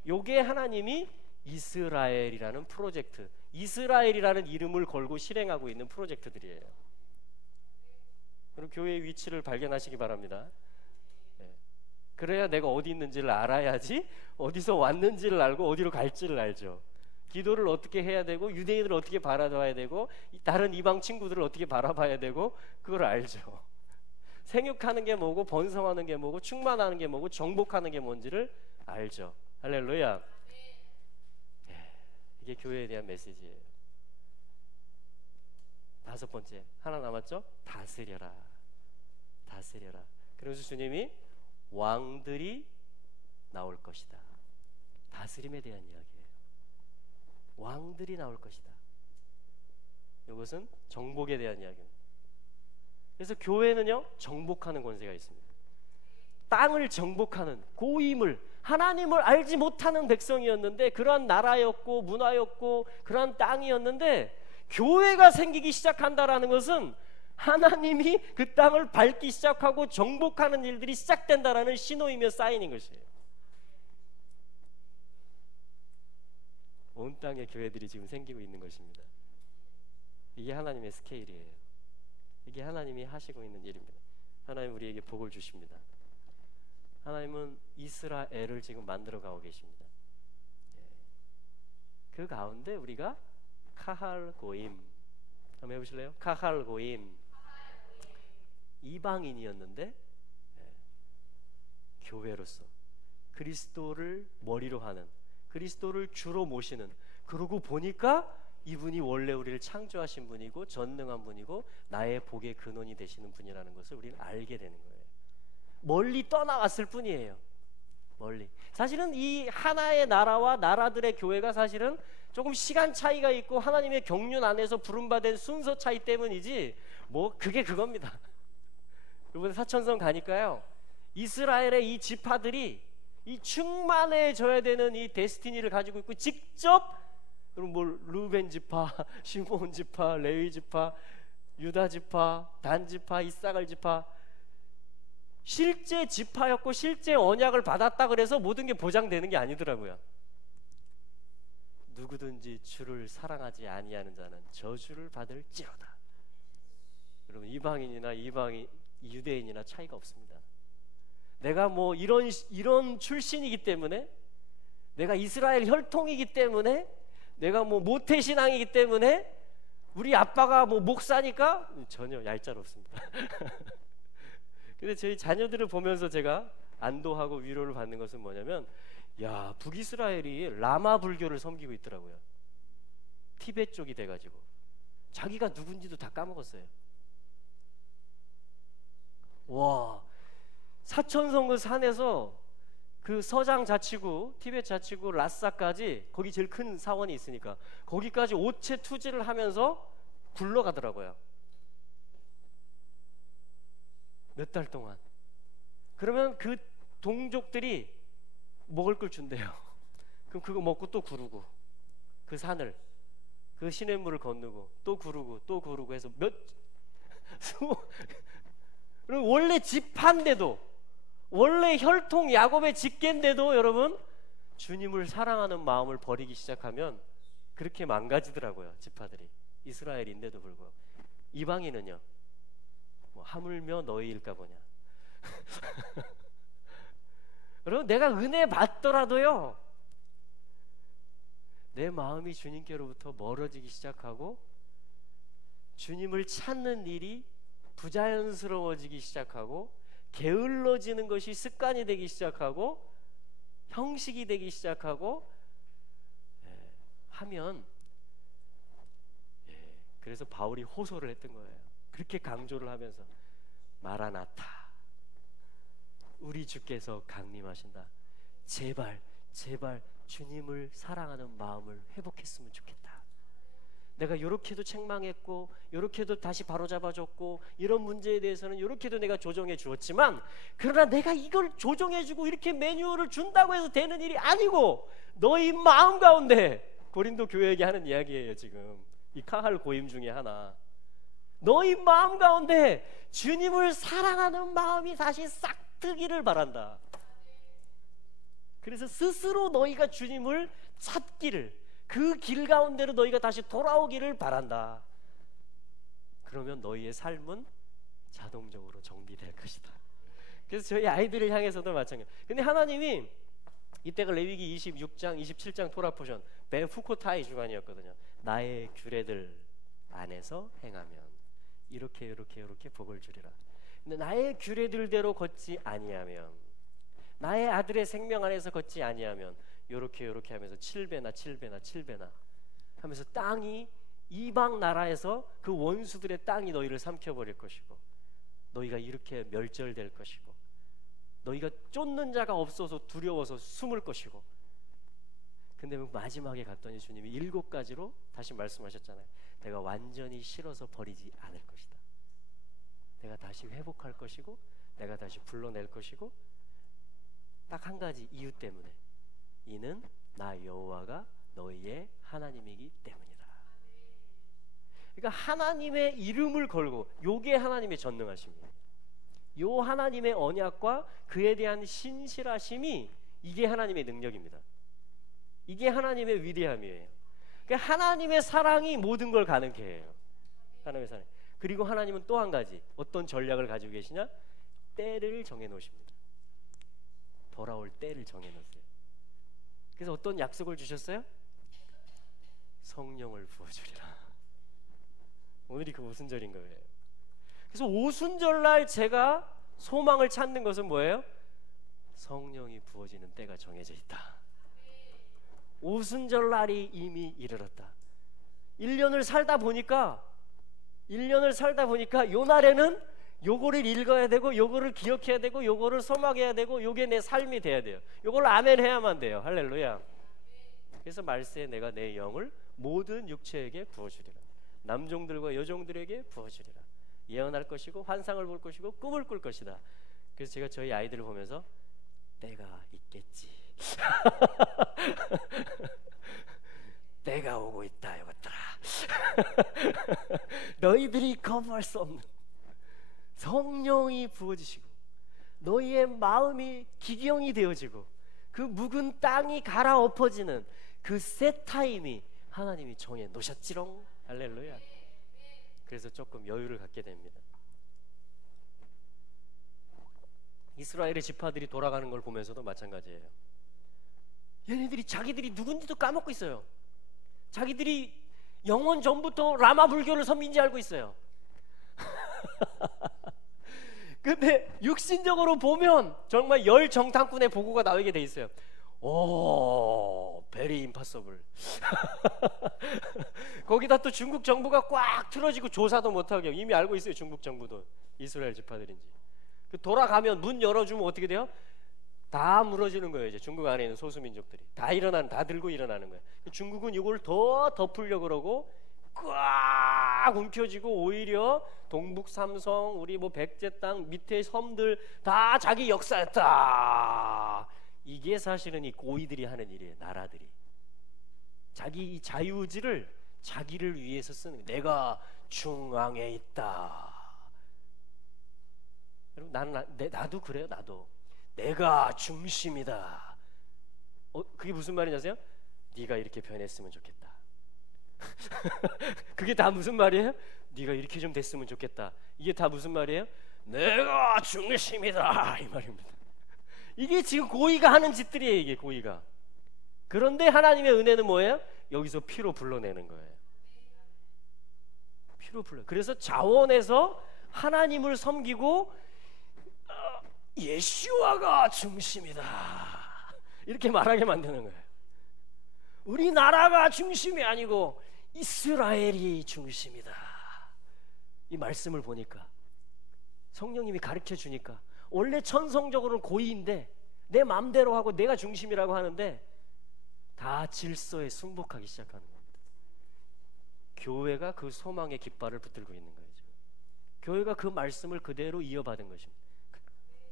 요게 하나님이 이스라엘이라는 프로젝트, 이스라엘이라는 이름을 걸고 실행하고 있는 프로젝트들이에요. 그럼 교회의 위치를 발견하시기 바랍니다. 그래야 내가 어디 있는지를 알아야지 어디서 왔는지를 알고 어디로 갈지를 알죠. 기도를 어떻게 해야 되고 유대인을 어떻게 바라봐야 되고 다른 이방 친구들을 어떻게 바라봐야 되고 그걸 알죠. 생육하는 게 뭐고 번성하는 게 뭐고 충만하는 게 뭐고 정복하는 게 뭔지를 알죠. 할렐루야. 이게 교회에 대한 메시지예요. 5번째, 하나 남았죠? 다스려라. 다스려라. 그래서 주님이 왕들이 나올 것이다. 다스림에 대한 이야기예요. 왕들이 나올 것이다. 이것은 정복에 대한 이야기입니다. 그래서 교회는요, 정복하는 권세가 있습니다. 땅을 정복하는, 고임을, 하나님을 알지 못하는 백성이었는데, 그러한 나라였고 문화였고 그러한 땅이었는데, 교회가 생기기 시작한다라는 것은 하나님이 그 땅을 밟기 시작하고 정복하는 일들이 시작된다라는 신호이며 사인인 것이에요. 온 땅의 교회들이 지금 생기고 있는 것입니다. 이게 하나님의 스케일이에요. 이게 하나님이 하시고 있는 일입니다. 하나님 우리에게 복을 주십니다. 하나님은 이스라엘을 지금 만들어 가고 계십니다. 그 가운데 우리가 카할 고임, 한번 해보실래요? 카할 고임, 이방인이었는데 교회로서 그리스도를 머리로 하는, 그리스도를 주로 모시는, 그러고 보니까 이분이 원래 우리를 창조하신 분이고 전능한 분이고 나의 복의 근원이 되시는 분이라는 것을 우리는 알게 되는 거예요. 멀리 떠나왔을 뿐이에요. 멀리. 사실은 이 하나의 나라와 나라들의 교회가 사실은 조금 시간 차이가 있고 하나님의 경륜 안에서 부름받은 순서 차이 때문이지 뭐 그게 그겁니다. 이번에 사천성 가니까요, 이스라엘의 이 지파들이 이 충만해져야 되는 이 데스티니를 가지고 있고, 직접 그럼 뭐 루벤 지파, 시몬 지파, 레위 지파, 유다 지파, 단 지파, 이사갈 지파, 실제 지파였고 실제 언약을 받았다 그래서 모든 게 보장되는 게 아니더라고요. 누구든지 주를 사랑하지 아니하는 자는 저주를 받을지어다. 여러분, 이방인이나 유대인이나 차이가 없습니다. 내가 뭐 이런 출신이기 때문에, 내가 이스라엘 혈통이기 때문에, 내가 뭐 모태신앙이기 때문에, 우리 아빠가 뭐 목사니까 전혀 얄짤없습니다. 근데 저희 자녀들을 보면서 제가 안도하고 위로를 받는 것은 뭐냐면, 야, 북이스라엘이 라마 불교를 섬기고 있더라고요. 티베트 쪽이 돼가지고 자기가 누군지도 다 까먹었어요. 와, 사천성 그 산에서 그 서장 자치구, 티베트 자치구 라싸까지, 거기 제일 큰 사원이 있으니까 거기까지 오체 투지를 하면서 굴러가더라고요. 몇 달 동안. 그러면 그 동족들이 먹을 걸 준대요. 그럼 그거 먹고 또 구르고, 그 산을, 그 시냇물을 건너고 또 구르고 또 구르고 해서 그럼 원래 집한데도, 원래 혈통 야곱의 직계인데도 여러분, 주님을 사랑하는 마음을 버리기 시작하면 그렇게 망가지더라고요. 지파들이. 이스라엘인데도 불구하고. 이방인은요, 뭐 하물며 너희일까 보냐. 여러분, 내가 은혜 받더라도요, 내 마음이 주님께로부터 멀어지기 시작하고 주님을 찾는 일이 부자연스러워지기 시작하고 게을러지는 것이 습관이 되기 시작하고 형식이 되기 시작하고 하면, 그래서 바울이 호소를 했던 거예요. 그렇게 강조를 하면서, 마라나타, 우리 주께서 강림하신다. 제발 제발 주님을 사랑하는 마음을 회복했으면 좋겠다. 내가 요렇게도 책망했고 요렇게도 다시 바로잡아줬고 이런 문제에 대해서는 요렇게도 내가 조정해 주었지만, 그러나 내가 이걸 조정해 주고 이렇게 매뉴얼을 준다고 해서 되는 일이 아니고 너희 마음 가운데 고린도 교회에게 하는 이야기예요. 지금 이 카할 고임 중에 하나. 너희 마음 가운데 주님을 사랑하는 마음이 다시 싹 트기를 바란다. 그래서 스스로 너희가 주님을 찾기를, 그 길 가운데로 너희가 다시 돌아오기를 바란다. 그러면 너희의 삶은 자동적으로 정비될 것이다. 그래서 저희 아이들을 향해서도 마찬가지. 근데 하나님이 이때가 레위기 26장 27장 토라 포션 벤 후코타이 주간이었거든요. 나의 규례들 안에서 행하면 이렇게 복을 주리라. 근데 나의 규례들대로 걷지 아니하면, 나의 아들의 생명 안에서 걷지 아니하면 요렇게 하면서 7배나 하면서 땅이 이방 나라에서 그 원수들의 땅이 너희를 삼켜버릴 것이고, 너희가 이렇게 멸절될 것이고, 너희가 쫓는 자가 없어서 두려워서 숨을 것이고. 근데 마지막에 갔더니 주님이 7가지로 다시 말씀하셨잖아요. 내가 완전히 싫어서 버리지 않을 것이다. 내가 다시 회복할 것이고, 내가 다시 불러낼 것이고, 딱 한 가지 이유 때문에, 이는 나 여호와가 너희의 하나님이기 때문이다. 그러니까 하나님의 이름을 걸고, 요게 하나님의 전능하심이에요. 요 하나님의 언약과 그에 대한 신실하심이, 이게 하나님의 능력입니다. 이게 하나님의 위대함이에요. 그러니까 하나님의 사랑이 모든 걸 가능케 해요. 하나님의 사랑. 그리고 하나님은 또 한 가지 어떤 전략을 가지고 계시냐? 때를 정해 놓으십니다. 돌아올 때를 정해 놓으세요. 그래서 어떤 약속을 주셨어요? 성령을 부어주리라. 오늘이 그 오순절인 거예요. 그래서 오순절날 제가 소망을 찾는 것은 뭐예요? 성령이 부어지는 때가 정해져 있다. 오순절날이 이미 이르렀다. 1년을 살다 보니까 요 날에는 요거를 읽어야 되고, 요거를 기억해야 되고, 요거를 소망해야 되고, 요게 내 삶이 돼야 돼요. 요걸 아멘 해야만 돼요. 할렐루야. 그래서 말세에 내가 내 영을 모든 육체에게 부어주리라. 남종들과 여종들에게 부어주리라. 예언할 것이고, 환상을 볼 것이고, 꿈을 꿀 것이다. 그래서 제가 저희 아이들을 보면서 때가 있겠지. 때가 오고 있다 이것들아. 너희들이 거부할 수 없는 성령이 부어지시고, 너희의 마음이 기경이 되어지고, 그 묵은 땅이 갈아엎어지는 그 새 타임이 하나님이 정해 놓으셨지롱. 할렐루야. 그래서 조금 여유를 갖게 됩니다. 이스라엘의 지파들이 돌아가는 걸 보면서도 마찬가지예요. 얘네들이 자기들이 누군지도 까먹고 있어요. 자기들이 영원 전부터 라마 불교를 선민지 알고 있어요. 근데 육신적으로 보면 정말 열 정탐꾼의 보고가 나오게 돼 있어요. 오, very impossible. 거기다 또 중국 정부가 꽉 틀어지고 조사도 못하게 이미 알고 있어요. 중국 정부도 이스라엘 지파들인지. 돌아가면 문 열어주면 어떻게 돼요? 다 무너지는 거예요. 이제 중국 안에 있는 소수민족들이 다 들고 일어나는 거예요. 중국은 이걸 더 덮으려고 그러고 꽉 움켜쥐고, 오히려 동북 삼성, 우리 뭐 백제 땅 밑에 섬들 다 자기 역사였다. 이게 사실은 이 고위들이 하는 일이에요. 나라들이 자기 이 자유의지를 자기를 위해서 쓰는 거예요. 내가 중앙에 있다. 여러분, 나도 그래요. 나도 내가 중심이다. 그게 무슨 말인지 아세요? 네가 이렇게 변했으면 좋겠다. 그게 다 무슨 말이에요? 네가 이렇게 좀 됐으면 좋겠다. 이게 다 무슨 말이에요? 내가 중심이다, 이 말입니다. 이게 지금 고의가 하는 짓들이에요. 이게 고의가. 그런데 하나님의 은혜는 뭐예요? 여기서 피로 불러내는 거예요. 피로 불러. 그래서 자원해서 하나님을 섬기고, 예수와가 중심이다, 이렇게 말하게 만드는 거예요. 우리나라가 중심이 아니고 이스라엘이 중심이다. 이 말씀을 보니까, 성령님이 가르쳐 주니까, 원래 천성적으로는 고의인데 내 마음대로 하고 내가 중심이라고 하는데 다 질서에 순복하기 시작하는 겁니다. 교회가 그 소망의 깃발을 붙들고 있는 거예요. 교회가 그 말씀을 그대로 이어받은 것입니다.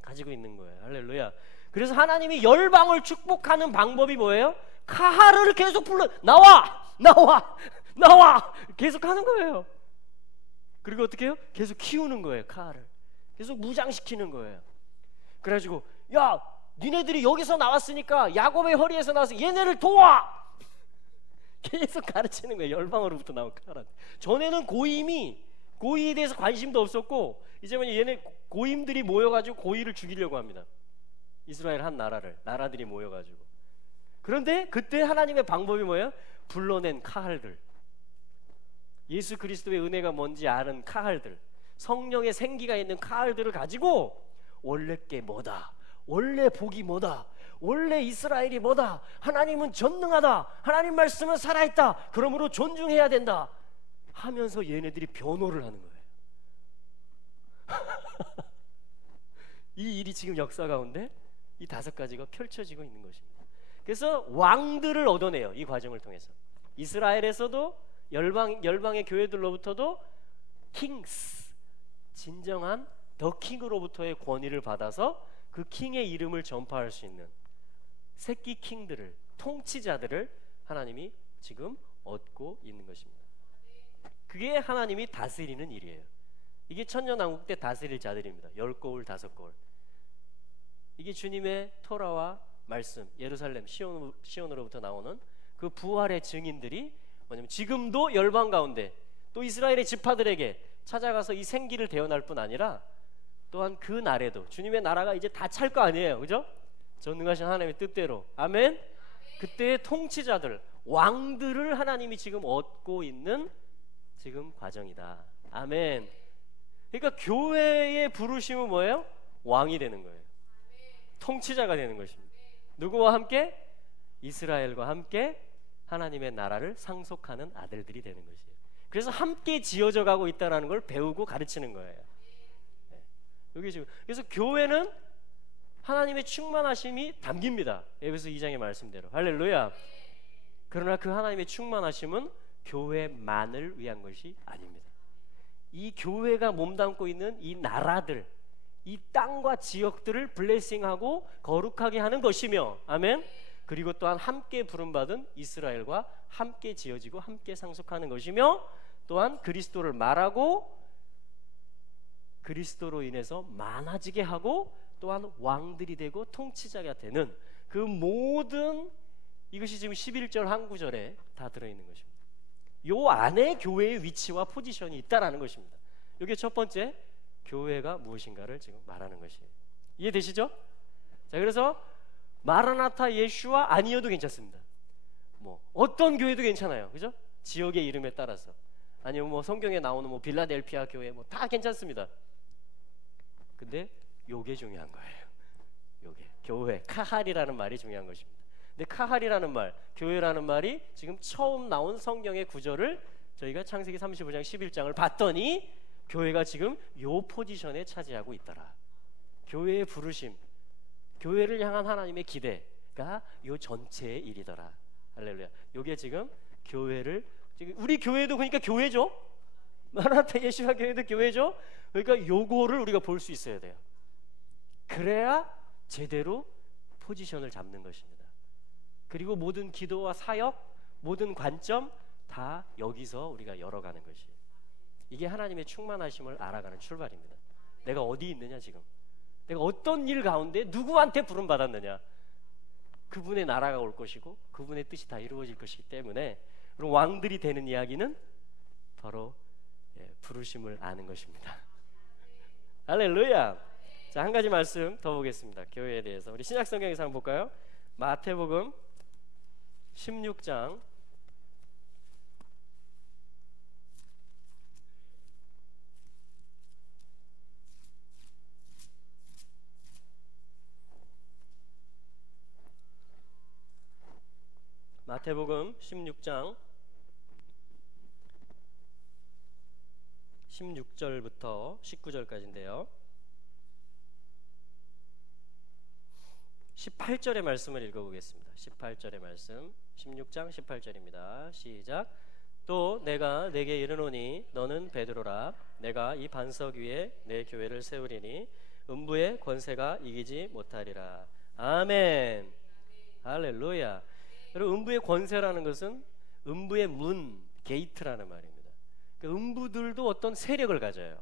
가지고 있는 거예요. 할렐루야. 그래서 하나님이 열방을 축복하는 방법이 뭐예요? 카할을 계속 불러. 나와! 나와! 나와! 계속 하는 거예요. 그리고 어떻게 해요? 계속 키우는 거예요. 카할을 계속 무장시키는 거예요. 그래가지고 야, 니네들이 여기서 나왔으니까 야곱의 허리에서 나와서 얘네를 도와! 계속 가르치는 거예요. 열방으로부터 나온 카할한테. 전에는 고이에 대해서 관심도 없었고, 이제 얘네 고임들이 모여가지고 고이를 죽이려고 합니다. 이스라엘 한 나라들이 모여가지고. 그런데 그때 하나님의 방법이 뭐예요? 불러낸 카할들, 예수 그리스도의 은혜가 뭔지 아는 카할들, 성령의 생기가 있는 카할들을 가지고 원래 게 뭐다, 원래 복이 뭐다, 원래 이스라엘이 뭐다, 하나님은 전능하다, 하나님 말씀은 살아있다, 그러므로 존중해야 된다 하면서 얘네들이 변호를 하는 거예요. 이 일이 지금 역사 가운데 이 5가지가 펼쳐지고 있는 것입니다. 그래서 왕들을 얻어내요. 이 과정을 통해서 이스라엘에서도 열방의 교회들로부터도 킹스, 진정한 더 킹으로부터의 권위를 받아서 그 킹의 이름을 전파할 수 있는 새끼 킹들을, 통치자들을 하나님이 지금 얻고 있는 것입니다. 그게 하나님이 다스리는 일이에요. 이게 천년왕국 때 다스릴 자들입니다. 10거울 5거울. 이게 주님의 토라와 말씀, 예루살렘 시온으로부터 나오는 그 부활의 증인들이 뭐냐면 지금도 열방 가운데 또 이스라엘의 지파들에게 찾아가서 이 생기를 대언할 뿐 아니라 또한 그 날에도 주님의 나라가 이제 다 찰 거 아니에요. 그죠? 전능하신 하나님의 뜻대로. 아멘. 그때의 통치자들, 왕들을 하나님이 지금 얻고 있는 지금 과정이다. 아멘. 그러니까 교회의 부르심은 뭐예요? 왕이 되는 거예요. 통치자가 되는 것입니다. 누구와 함께? 이스라엘과 함께 하나님의 나라를 상속하는 아들들이 되는 것이에요. 그래서 함께 지어져 가고 있다는 걸 배우고 가르치는 거예요. 네. 여기 지금 그래서 교회는 하나님의 충만하심이 담깁니다. 에베소 2장의 말씀대로. 할렐루야. 그러나 그 하나님의 충만하심은 교회만을 위한 것이 아닙니다. 이 교회가 몸담고 있는 이 나라들, 이 땅과 지역들을 블레싱하고 거룩하게 하는 것이며, 아멘. 그리고 또한 함께 부름받은 이스라엘과 함께 지어지고 함께 상속하는 것이며, 또한 그리스도를 말하고 그리스도로 인해서 많아지게 하고 또한 왕들이 되고 통치자가 되는 그 모든 이것이 지금 11절 한 구절에 다 들어있는 것입니다. 요 안에 교회의 위치와 포지션이 있다라는 것입니다. 이게 첫 번째, 교회가 무엇인가를 지금 말하는 것이에요. 이해되시죠? 자, 그래서 마라나타 예슈와 아니어도 괜찮습니다. 뭐 어떤 교회도 괜찮아요. 그죠? 지역의 이름에 따라서. 아니면 뭐 성경에 나오는 뭐 빌라델피아 교회 뭐 다 괜찮습니다. 근데 요게 중요한 거예요. 요게 교회, 카할이라는 말이 중요한 것입니다. 근데 카할이라는 말, 교회라는 말이 지금 처음 나온 성경의 구절을 저희가 창세기 35장 11장을 봤더니 교회가 지금 요 포지션에 차지하고 있더라. 교회의 부르심, 교회를 향한 하나님의 기대가 요 전체의 일이더라. 할렐루야. 요게 지금 교회를, 지금 우리 교회도 그러니까 교회죠. 마라나타 예수와 교회도 교회죠. 그러니까 요거를 우리가 볼 수 있어야 돼요. 그래야 제대로 포지션을 잡는 것입니다. 그리고 모든 기도와 사역, 모든 관점 다 여기서 우리가 열어가는 것이에요. 이게 하나님의 충만하심을 알아가는 출발입니다. 내가 어디 있느냐, 지금 내가 어떤 일 가운데 누구한테 부름받았느냐, 그분의 나라가 올 것이고 그분의 뜻이 다 이루어질 것이기 때문에, 그럼 왕들이 되는 이야기는 바로 부르심을 아는 것입니다. 할렐루야. 자, 한 가지 말씀 더 보겠습니다. 교회에 대해서 우리 신약 성경에서 한번 볼까요? 마태복음 16장 16절부터 19절까지인데요. 18절의 말씀을 읽어보겠습니다. 18절의 말씀, 16장 18절입니다. 시작. 또 내가 내게 이르노니 너는 베드로라. 내가 이 반석 위에 내 교회를 세우리니 음부의 권세가 이기지 못하리라. 아멘. 할렐루야. 여러분, 음부의 권세라는 것은 음부의 문, 게이트라는 말입니다. 그러니까 음부들도 어떤 세력을 가져요.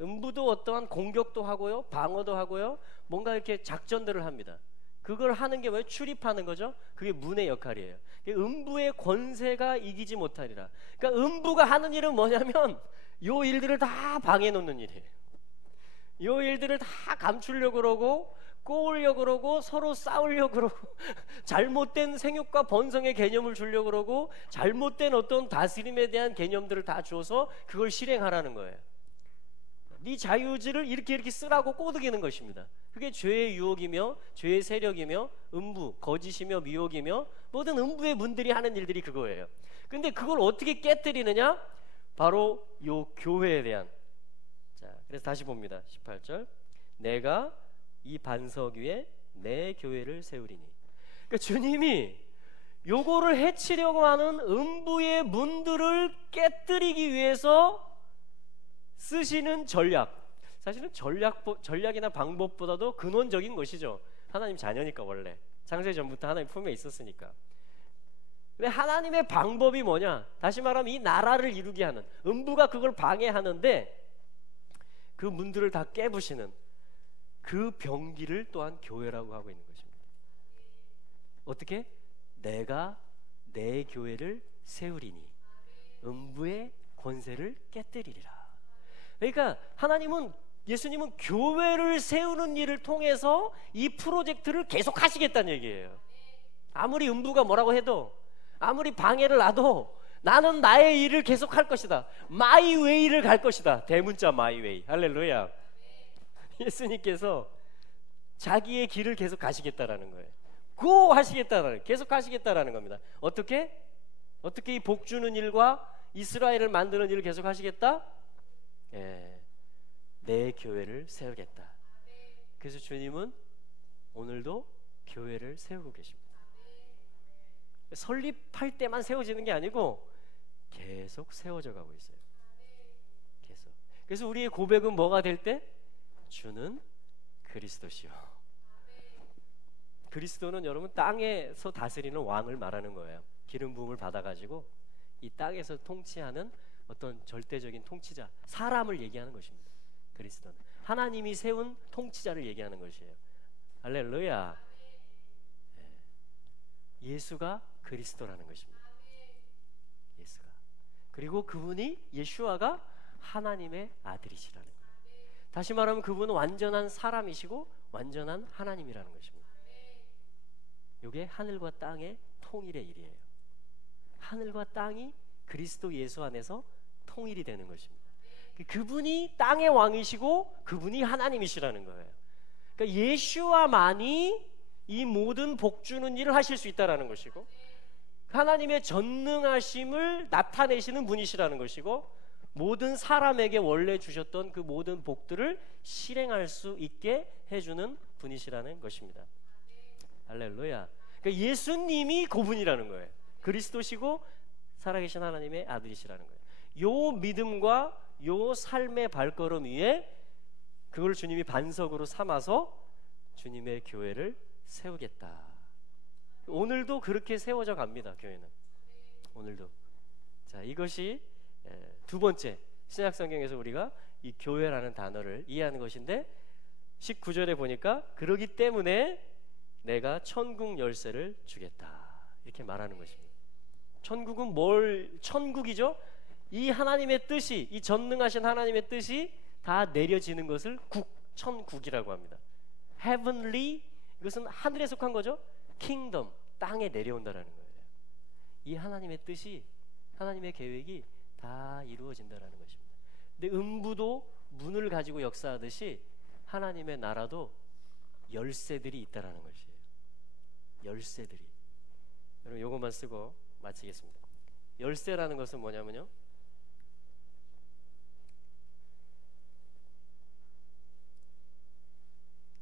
음부도 어떠한 공격도 하고요, 방어도 하고요, 뭔가 이렇게 작전들을 합니다. 그걸 하는 게 뭐예요? 출입하는 거죠. 그게 문의 역할이에요. 음부의 권세가 이기지 못하리라. 그러니까 음부가 하는 일은 뭐냐면 요 일들을 다 방해 놓는 일이에요. 요 일들을 다 감추려고 그러고, 꼬으려고 그러고, 서로 싸우려고 그러고, 잘못된 생육과 번성의 개념을 주려고 그러고, 잘못된 어떤 다스림에 대한 개념들을 다 줘서 그걸 실행하라는 거예요. 네 자유의지를 이렇게 쓰라고 꼬드기는 것입니다. 그게 죄의 유혹이며 죄의 세력이며 음부, 거짓이며 미혹이며 모든 음부의 문들이 하는 일들이 그거예요. 근데 그걸 어떻게 깨뜨리느냐? 바로 요 교회에 대한. 자, 그래서 다시 봅니다. 18절. 내가 이 반석 위에 내 교회를 세우리니. 그러니까 주님이 요거를 해치려고 하는 음부의 문들을 깨뜨리기 위해서 쓰시는 전략, 사실은 전략이나 방법보다도 근원적인 것이죠. 하나님 자녀니까, 원래 창세 전부터 하나님 품에 있었으니까. 근데 하나님의 방법이 뭐냐? 다시 말하면 이 나라를 이루게 하는, 음부가 그걸 방해하는데 그 문들을 다 깨부시는 그 병기를 또한 교회라고 하고 있는 것입니다. 어떻게? 내가 내 교회를 세우리니 음부의 권세를 깨뜨리리라. 그러니까 하나님은, 예수님은 교회를 세우는 일을 통해서 이 프로젝트를 계속 하시겠다는 얘기예요. 아무리 음부가 뭐라고 해도, 아무리 방해를 놔도 나는 나의 일을 계속 할 것이다. 마이 웨이를 갈 것이다. 대문자 마이 웨이. 할렐루야. 예수님께서 자기의 길을 계속 가시겠다라는 거예요. 고 하시겠다라는, 계속 하시겠다라는 겁니다. 어떻게 이 복 주는 일과 이스라엘을 만드는 일을 계속 하시겠다? 예, 내 교회를 세우겠다. 그래서 주님은 오늘도 교회를 세우고 계십니다. 설립할 때만 세워지는 게 아니고 계속 세워져 가고 있어요. 계속. 그래서 우리의 고백은 뭐가 될 때? 주는 그리스도시요. 그리스도는 여러분 땅에서 다스리는 왕을 말하는 거예요. 기름 부음을 받아가지고 이 땅에서 통치하는 어떤 절대적인 통치자, 사람을 얘기하는 것입니다. 그리스도는 하나님이 세운 통치자를 얘기하는 것이에요. 할렐루야. 예수가 그리스도라는 것입니다. 예수가. 그리고 그분이, 예슈아가 하나님의 아들이시라는 거예요. 다시 말하면 그분은 완전한 사람이시고 완전한 하나님이라는 것입니다. 이게 하늘과 땅의 통일의 일이에요. 하늘과 땅이 그리스도 예수 안에서 통일이 되는 것입니다. 그분이 땅의 왕이시고 그분이 하나님이시라는 거예요. 그러니까 예수와만이 이 모든 복 주는 일을 하실 수 있다라는 것이고, 하나님의 전능하심을 나타내시는 분이시라는 것이고, 모든 사람에게 원래 주셨던 그 모든 복들을 실행할 수 있게 해주는 분이시라는 것입니다. 할렐루야. 그러니까 예수님이 그분이라는 거예요. 그리스도시고 살아계신 하나님의 아들이시라는 거예요. 요 믿음과 요 삶의 발걸음 위에 그걸 주님이 반석으로 삼아서 주님의 교회를 세우겠다. 오늘도 그렇게 세워져 갑니다. 교회는 오늘도. 자, 이것이 두 번째 신약 성경에서 우리가 이 교회라는 단어를 이해하는 것인데, 19절에 보니까 그러기 때문에 내가 천국 열쇠를 주겠다 이렇게 말하는 것입니다. 천국은 천국이죠. 이 하나님의 뜻이, 이 전능하신 하나님의 뜻이 다 내려지는 것을 천국이라고 합니다. Heavenly, 이것은 하늘에 속한 거죠. Kingdom, 땅에 내려온다라는 거예요. 이 하나님의 뜻이, 하나님의 계획이 다 이루어진다라는 것입니다. 근데 음부도 문을 가지고 역사하듯이 하나님의 나라도 열쇠들이 있다라는 것이에요. 열쇠들이. 여러분, 이것만 쓰고 마치겠습니다. 열쇠라는 것은 뭐냐면요,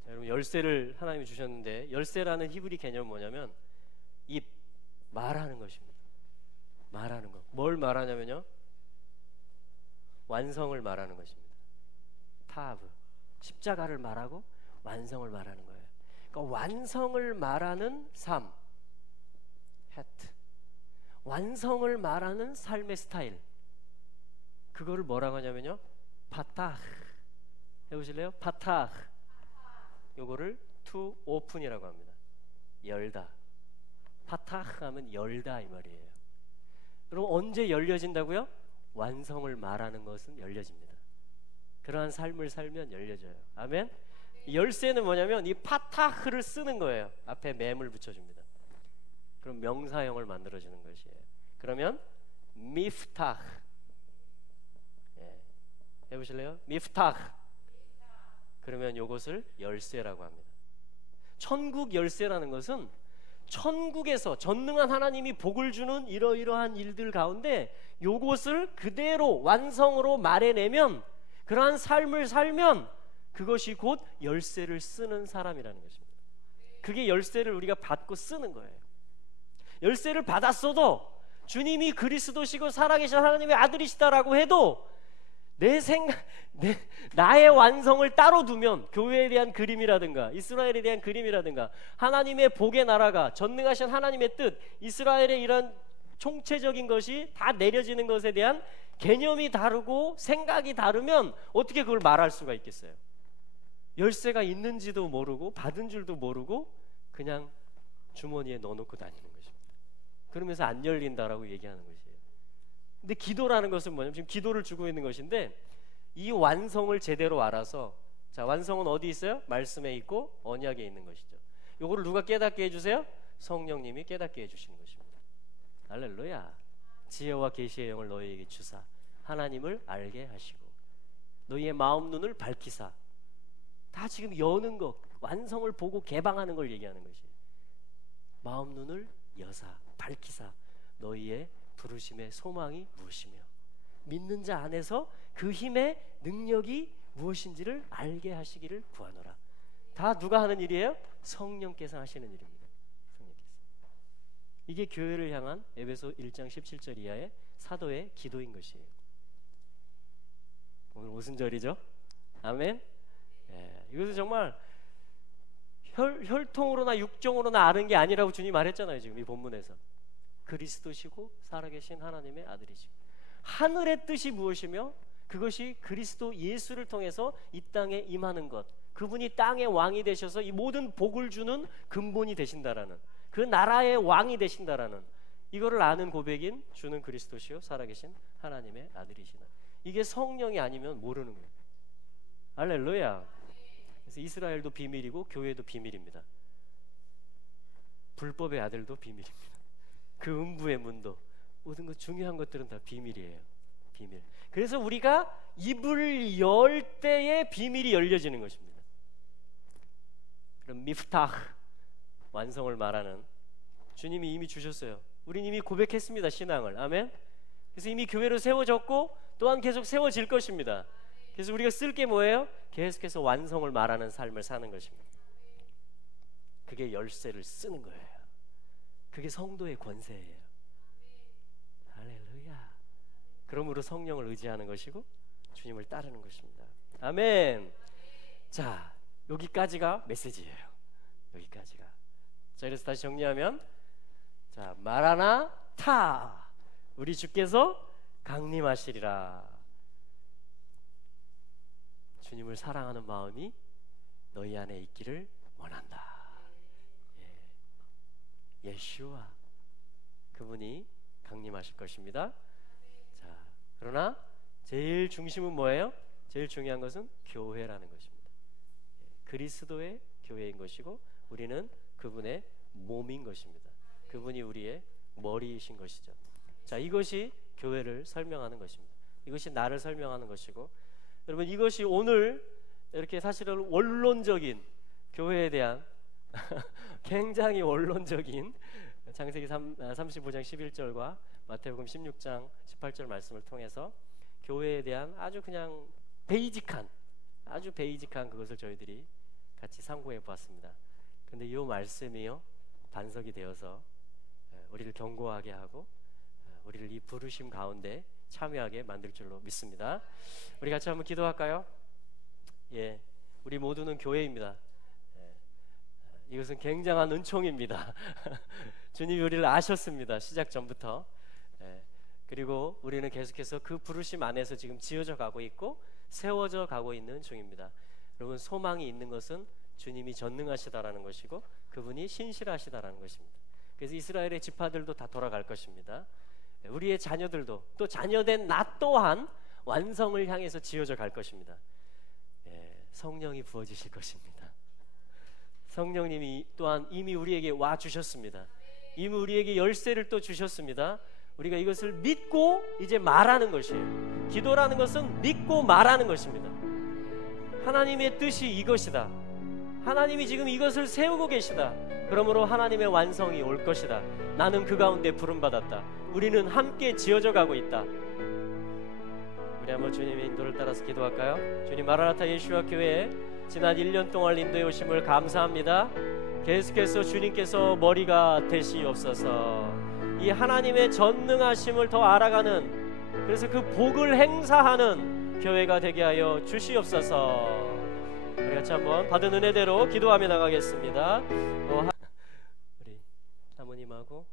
자, 여러분, 열쇠를 하나님이 주셨는데, 열쇠라는 히브리 개념은 뭐냐면 입, 말하는 것입니다. 말하는 것. 뭘 말하냐면요, 완성을 말하는 것입니다. 타브, 십자가를 말하고 완성을 말하는 거예요. 그러니까 완성을 말하는 삶, hat. 완성을 말하는 삶의 스타일. 그거를 뭐라고 하냐면요, 파타흐. 해보실래요? 파타흐. 요거를 to open이라고 합니다. 열다. 파타흐 하면 열다 이 말이에요. 그럼 언제 열려진다고요? 완성을 말하는 것은 열려집니다. 그러한 삶을 살면 열려져요. 아멘. 열쇠는 뭐냐면 이 파타흐를 쓰는 거예요. 앞에 맴을 붙여줍니다. 그럼 명사형을 만들어주는 것이에요. 그러면 미프타흐. 예. 해보실래요? 미프타흐. 그러면 요것을 열쇠라고 합니다. 천국 열쇠라는 것은 천국에서 전능한 하나님이 복을 주는 이러이러한 일들 가운데 요것을 그대로 완성으로 말해내면, 그러한 삶을 살면 그것이 곧 열쇠를 쓰는 사람이라는 것입니다. 그게 열쇠를 우리가 받고 쓰는 거예요. 열쇠를 받았어도 주님이 그리스도시고 살아계신 하나님의 아들이시다라고 해도 나의 완성을 따로 두면, 교회에 대한 그림이라든가 이스라엘에 대한 그림이라든가 하나님의 복의 나라가, 전능하신 하나님의 뜻, 이스라엘의 이런 총체적인 것이 다 내려지는 것에 대한 개념이 다르고 생각이 다르면 어떻게 그걸 말할 수가 있겠어요? 열쇠가 있는지도 모르고 받은 줄도 모르고 그냥 주머니에 넣어놓고 다니는 것입니다. 그러면서 안 열린다라고 얘기하는 것이에요. 근데 기도라는 것은 뭐냐면 지금 기도를 주고 있는 것인데, 이 완성을 제대로 알아서, 자, 완성은 어디 있어요? 말씀에 있고 언약에 있는 것이죠. 요거를 누가 깨닫게 해주세요? 성령님이 깨닫게 해주시는 것입니다. 할렐루야. 지혜와 계시의 영을 너희에게 주사 하나님을 알게 하시고 너희의 마음 눈을 밝히사. 다 지금 여는 것, 완성을 보고 개방하는 걸 얘기하는 것이에요. 마음 눈을 여사 밝히사 너희의 부르심의 소망이 무엇이며 믿는 자 안에서 그 힘의 능력이 무엇인지를 알게 하시기를 구하노라. 다 누가 하는 일이에요? 성령께서 하시는 일입니다. 성령께서. 이게 교회를 향한 에베소 1장 17절 이하의 사도의 기도인 것이에요. 오늘 무슨 절이죠? 아멘. 예, 이것은 정말 혈통으로나 육정으로나 아는 게 아니라고 주님 말했잖아요. 지금 이 본문에서 그리스도시고 살아계신 하나님의 아들이시고, 하늘의 뜻이 무엇이며 그것이 그리스도 예수를 통해서 이 땅에 임하는 것, 그분이 땅의 왕이 되셔서 이 모든 복을 주는 근본이 되신다라는, 그 나라의 왕이 되신다라는 이거를 아는 고백인 주는 그리스도시요 살아계신 하나님의 아들이시나. 이게 성령이 아니면 모르는 거예요. 할렐루야. 그래서 이스라엘도 비밀이고 교회도 비밀입니다. 불법의 아들도 비밀입니다. 그 음부의 문도, 모든 것 중요한 것들은 다 비밀이에요. 비밀. 그래서 우리가 입을 열 때에 비밀이 열려지는 것입니다. 그럼 미프타흐, 완성을 말하는, 주님이 이미 주셨어요. 우린 이미 고백했습니다. 신앙을. 아멘. 그래서 이미 교회로 세워졌고 또한 계속 세워질 것입니다. 그래서 우리가 쓸 게 뭐예요? 계속해서 완성을 말하는 삶을 사는 것입니다. 그게 열쇠를 쓰는 거예요. 그게 성도의 권세예요. 할렐루야. 그러므로 성령을 의지하는 것이고 주님을 따르는 것입니다. 아멘. 자, 여기까지가 메시지예요. 여기까지가. 자, 그래서 다시 정리하면, 자, 마라나타, 우리 주께서 강림하시리라. 주님을 사랑하는 마음이 너희 안에 있기를 원한다. 예수와 그분이 강림하실 것입니다. 자, 그러나 제일 중심은 뭐예요? 제일 중요한 것은 교회라는 것입니다. 그리스도의 교회인 것이고 우리는 그분의 몸인 것입니다. 그분이 우리의 머리이신 것이죠. 자, 이것이 교회를 설명하는 것입니다. 이것이 나를 설명하는 것이고, 여러분, 이것이 오늘 이렇게 사실은 원론적인 교회에 대한 굉장히 원론적인 창세기 35장 11절과 마태복음 16장 18절 말씀을 통해서 교회에 대한 아주 그냥 아주 베이직한 그것을 저희들이 같이 상고해 보았습니다. 근데 이 말씀이요 반석이 되어서 우리를 견고하게 하고 우리를 이 부르심 가운데 참여하게 만들 줄로 믿습니다. 우리 같이 한번 기도할까요? 예, 우리 모두는 교회입니다. 이것은 굉장한 은총입니다. 주님이 우리를 아셨습니다. 시작 전부터. 그리고 우리는 계속해서 그 부르심 안에서 지금 지어져 가고 있고 세워져 가고 있는 중입니다. 여러분, 소망이 있는 것은 주님이 전능하시다라는 것이고 그분이 신실하시다라는 것입니다. 그래서 이스라엘의 지파들도 다 돌아갈 것입니다. 우리의 자녀들도, 또 자녀된 나 또한 완성을 향해서 지어져 갈 것입니다. 성령이 부어지실 것입니다. 성령님이 또한 이미 우리에게 와 주셨습니다. 이미 우리에게 열쇠를 또 주셨습니다. 우리가 이것을 믿고 이제 말하는 것이에요. 기도라는 것은 믿고 말하는 것입니다. 하나님의 뜻이 이것이다. 하나님이 지금 이것을 세우고 계시다. 그러므로 하나님의 완성이 올 것이다. 나는 그 가운데 부름받았다. 우리는 함께 지어져 가고 있다. 우리 한번 주님의 인도를 따라서 기도할까요? 주님, 마라나타 예수와 교회 지난 1년 동안 인도해 오심을 감사합니다. 계속해서 주님께서 머리가 되시옵소서. 이 하나님의 전능하심을 더 알아가는, 그래서 그 복을 행사하는 교회가 되게 하여 주시옵소서. 우리 같이 한번 받은 은혜대로 기도하며 나가겠습니다. 우리 사모님하고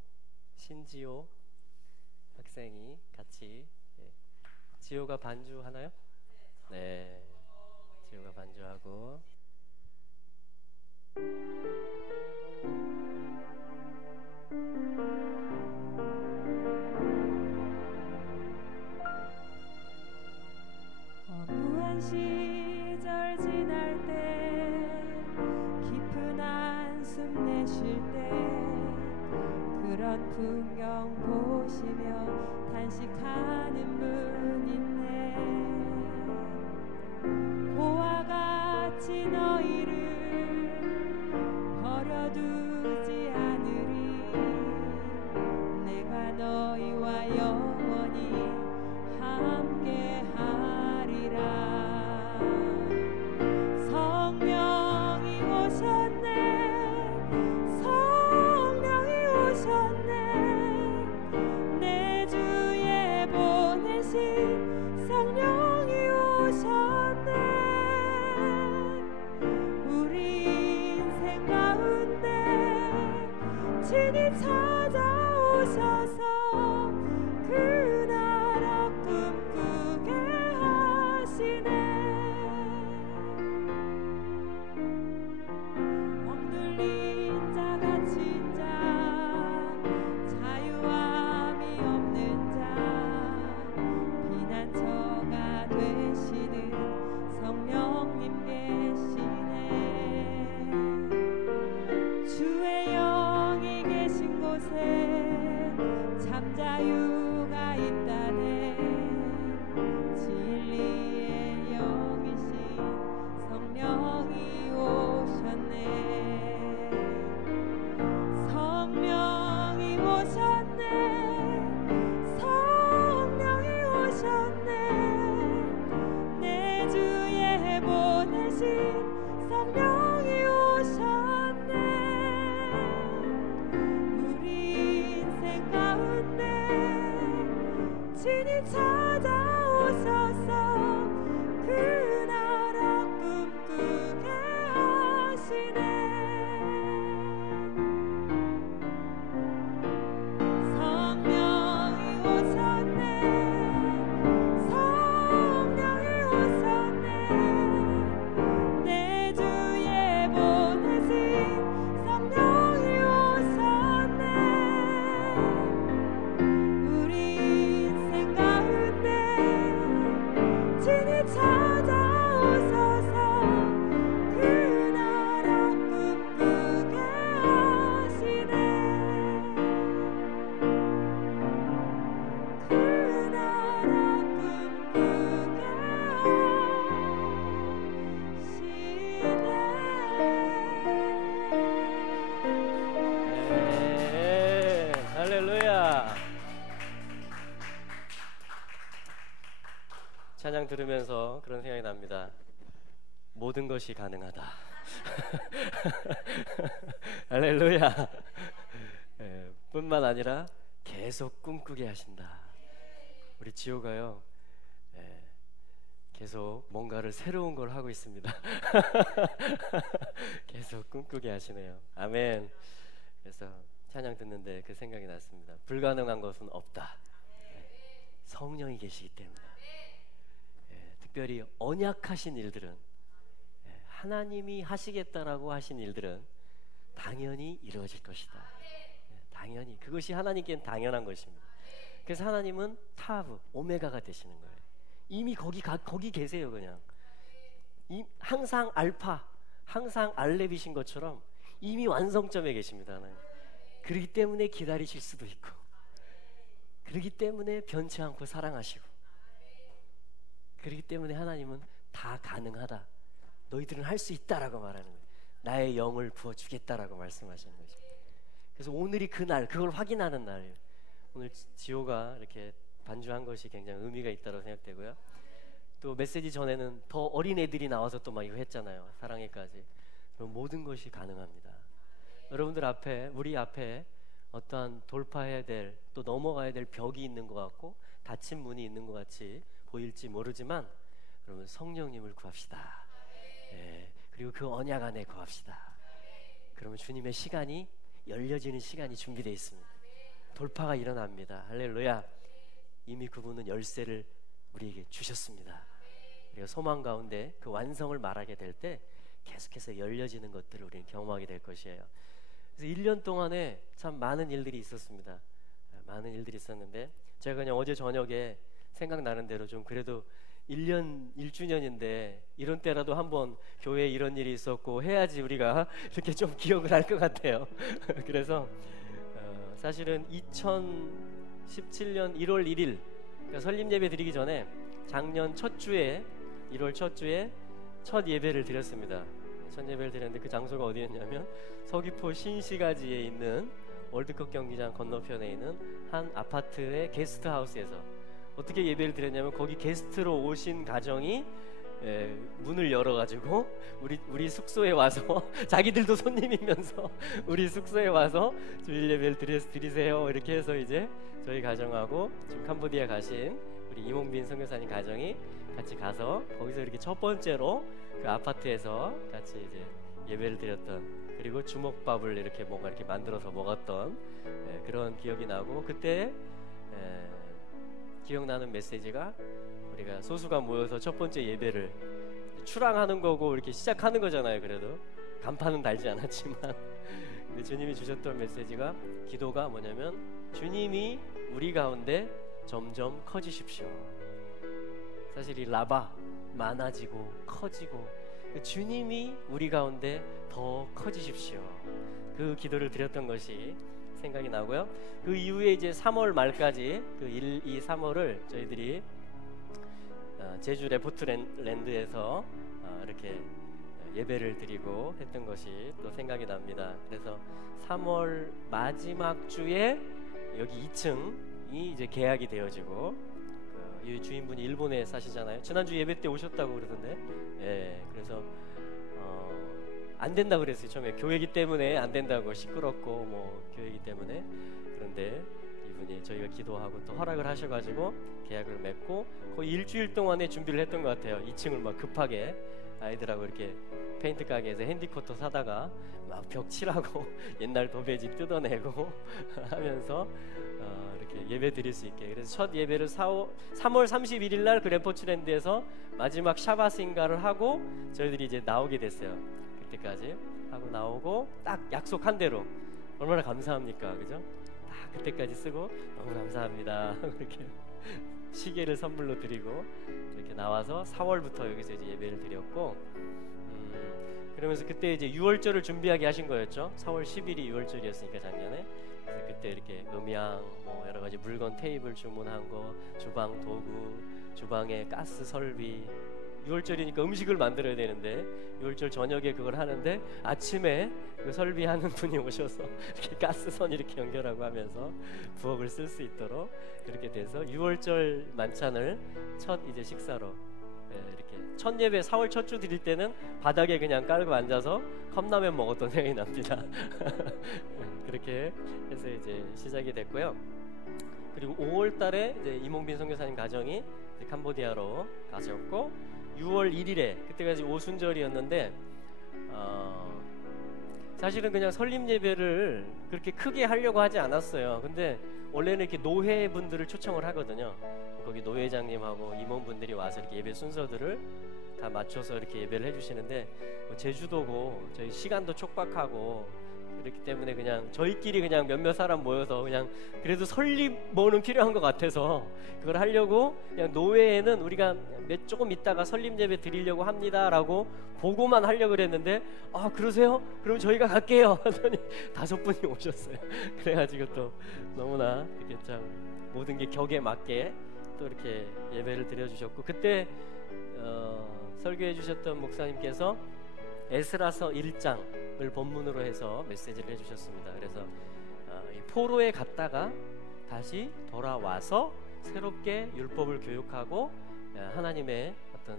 신지호 학생이 같이, 지호가 반주하나요? 네, 지호가 반주하고. 허무한 시절 지날 때, 깊은 한숨 내쉴 때, 그런 풍경 보시며 단식하는 분 있네. 고와 같이 너희를 버려두지 않으리. 내가 너희와 영원히 함께 하리라. 성령이 오셨네. 성령이 오셨네. 내 주에 보내신 성령이 오셨네. 우리 인생 가운데 친히 찾아오셔서 그 나라 꿈꾸게 하시네. 억눌린 자, 갇힌 자, 자유함이 없는 자, 피난처가 되시는 성령님 계시네. 주의 영이 계신 곳에 잠자유가 있다네. 진리의 영이신 성령이 오셨네. 성령이 오셨네. 성령이 오셨네. 내 주에 보내신 성령이 오셨네. 우리 인생 가운데 친히 찾아오셔서 그 나라 꿈꾸게 하시네. 성령이 오셨네. 성령이 오셨네. 내 주에 보내신 성령이 오셨네. 우리 인생 가운데 친히 찾아오셔서 그 나라 꿈꾸게 하시네. 그 나라 꿈꾸게 하시네. 네, 할렐루야. 찬양 들으면서 그런 생각이 납니다. 모든 것이 가능하다. 할렐루야. 뿐만 아니라 계속 꿈꾸게 하신다. 우리 지호가요, 계속 뭔가를 새로운 걸 하고 있습니다. 계속 꿈꾸게 하시네요. 아멘. 그래서 찬양 듣는데 그 생각이 났습니다. 불가능한 것은 없다. 성령이 계시기 때문에. 특별히 언약하신 일들은, 하나님이 하시겠다라고 하신 일들은 당연히 이루어질 것이다. 당연히 그것이 하나님께는 당연한 것입니다. 그래서 하나님은 타브 오메가가 되시는 거예요. 이미 거기 계세요. 그냥 항상 알파, 항상 알렙이신 것처럼 이미 완성점에 계십니다. 하나님. 그렇기 때문에 기다리실 수도 있고, 그렇기 때문에 변치 않고 사랑하시고, 그렇기 때문에 하나님은 다 가능하다, 너희들은 할 수 있다라고 말하는 거예요. 나의 영을 부어주겠다라고 말씀하시는 거죠. 그래서 오늘이 그날, 그걸 확인하는 날이에요. 오늘 지호가 이렇게 반주한 것이 굉장히 의미가 있다고 생각되고요. 또 메시지 전에는 더 어린 애들이 나와서 또 막 이거 했잖아요. 사랑해까지. 그럼 모든 것이 가능합니다. 여러분들 앞에, 우리 앞에 어떠한 돌파해야 될, 또 넘어가야 될 벽이 있는 것 같고 닫힌 문이 있는 것 같이 보일지 모르지만, 여러분 성령님을 구합시다. 그리고 그 언약 안에 구합시다. 그러면 주님의 시간이 열려지는 시간이 준비되어 있습니다. 돌파가 일어납니다. 할렐루야. 이미 그분은 열쇠를 우리에게 주셨습니다. 우리가 소망 가운데 그 완성을 말하게 될 때 계속해서 열려지는 것들을 우리는 경험하게 될 것이에요. 그래서 1년 동안에 참 많은 일들이 있었습니다. 많은 일들이 있었는데, 제가 그냥 어제 저녁에 생각나는 대로 좀 그래도 1년 1주년인데 이런 때라도 한번 교회에 이런 일이 있었고 해야지 우리가 이렇게 좀 기억을 할 것 같아요. 그래서 사실은 2017년 1월 1일 그러니까 설립 예배 드리기 전에 작년 첫 주에 1월 첫 주에 첫 예배를 드렸습니다. 첫 예배를 드렸는데 그 장소가 어디였냐면 서귀포 신시가지에 있는 월드컵 경기장 건너편에 있는 한 아파트의 게스트하우스에서 어떻게 예배를 드렸냐면, 거기 게스트로 오신 가정이 문을 열어가지고 우리 숙소에 와서 자기들도 손님이면서 우리 숙소에 와서 주일 예배를 드리세요 이렇게 해서 이제 저희 가정하고 지금 캄보디아 가신 우리 이몽빈 선교사님 가정이 같이 가서 거기서 이렇게 첫 번째로 그 아파트에서 같이 이제 예배를 드렸던, 그리고 주먹밥을 이렇게 뭔가 이렇게 만들어서 먹었던 그런 기억이 나고, 그때 기억나는 메시지가, 우리가 소수가 모여서 첫 번째 예배를 출항하는 거고 이렇게 시작하는 거잖아요. 그래도 간판은 달지 않았지만 근데 주님이 주셨던 메시지가, 기도가 뭐냐면 주님이 우리 가운데 점점 커지십시오. 사실 이 라바 많아지고 커지고, 주님이 우리 가운데 더 커지십시오. 그 기도를 드렸던 것이 생각이 나고요. 그 이후에 이제 3월 말까지 그 1, 2, 3월을 저희들이 제주 레포트랜드에서 이렇게 예배를 드리고 했던 것이 또 생각이 납니다. 그래서 3월 마지막 주에 여기 2층이 이제 계약이 되어지고, 이 주인분이 일본에 사시잖아요. 지난주 예배 때 오셨다고 그러던데, 그래서 안 된다 그랬어요. 처음에 교회이기 때문에 안 된다고, 시끄럽고 뭐 교회이기 때문에. 그런데 이분이 저희가 기도하고 또 허락을 하셔가지고 계약을 맺고 거의 일주일 동안에 준비를 했던 것 같아요. 2층을 막 급하게 아이들하고 이렇게 페인트 가게에서 핸디코터 사다가 막 벽 칠하고 옛날 도배지 뜯어내고 하면서 이렇게 예배 드릴 수 있게. 그래서 첫 예배를 3월 31일 날 그 레포츠랜드에서 마지막 샤바스인가를 하고 저희들이 이제 나오게 됐어요. 그때까지 하고 나오고 딱 약속한 대로, 얼마나 감사합니까, 그죠? 딱 그때까지 쓰고 너무 감사합니다 이렇게 시계를 선물로 드리고 이렇게 나와서 4월부터 여기서 이제 예배를 드렸고, 그러면서 그때 이제 6월절을 준비하게 하신 거였죠. 4월 10일이 6월절이었으니까 작년에. 그래서 그때 이렇게 음향, 뭐 여러 가지 물건, 테이블 주문한 거, 주방 도구, 주방에 가스 설비. 6월절이니까 음식을 만들어야 되는데 6월절 저녁에 그걸 하는데 아침에 그 설비하는 분이 오셔서 이렇게 가스선 이렇게 연결하고 하면서 부엌을 쓸 수 있도록 그렇게 돼서 6월절 만찬을 첫 이제 식사로 이렇게 첫 예배 4월 첫 주 드릴 때는 바닥에 그냥 깔고 앉아서 컵라면 먹었던 생각이 납니다. 그렇게 해서 이제 시작이 됐고요. 그리고 5월 달에 이제 이몽빈 선교사님 가정이 이제 캄보디아로 가셨고, 6월 1일에 그때까지 오순절이었는데 사실은 그냥 설립 예배를 그렇게 크게 하려고 하지 않았어요. 근데 원래는 이렇게 노회분들을 초청을 하거든요. 거기 노회장님하고 임원분들이 와서 이렇게 예배 순서들을 다 맞춰서 이렇게 예배를 해주시는데 제주도고 저희 시간도 촉박하고 그렇기 때문에 그냥 저희끼리 그냥 몇몇 사람 모여서 그냥 그래도 설립 뭐는 필요한 것 같아서 그걸 하려고 그냥 노회에는 우리가 조금 있다가 설립 예배 드리려고 합니다라고 보고만 하려고 그랬는데 아 그러세요? 그럼 저희가 갈게요 하더니 5분이 오셨어요. 그래가지고 또 너무나 이렇게 참 모든 게 격에 맞게 또 이렇게 예배를 드려주셨고 그때 설교해 주셨던 목사님께서 에스라서 1장을 본문으로 해서 메시지를 해주셨습니다. 그래서 이 포로에 갔다가 다시 돌아와서 새롭게 율법을 교육하고 하나님의 어떤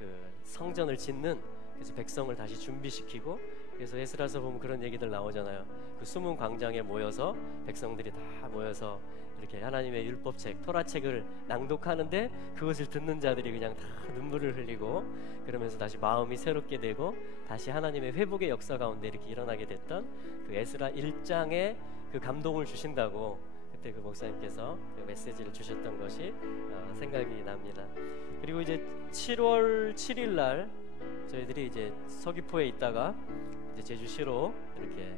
그 성전을 짓는 그래서 백성을 다시 준비시키고 그래서 에스라서 보면 그런 얘기들 나오잖아요. 그 숨은 광장에 모여서 백성들이 다 모여서 이렇게 하나님의 율법책 토라책을 낭독하는데 그것을 듣는 자들이 그냥 다 눈물을 흘리고 그러면서 다시 마음이 새롭게 되고 다시 하나님의 회복의 역사 가운데 이렇게 일어나게 됐던 그 에스라 1장에 그 감동을 주신다고 그때 그 목사님께서 그 메시지를 주셨던 것이 생각이 납니다. 그리고 이제 7월 7일 날 저희들이 이제 서귀포에 있다가 이제 제주시로 이렇게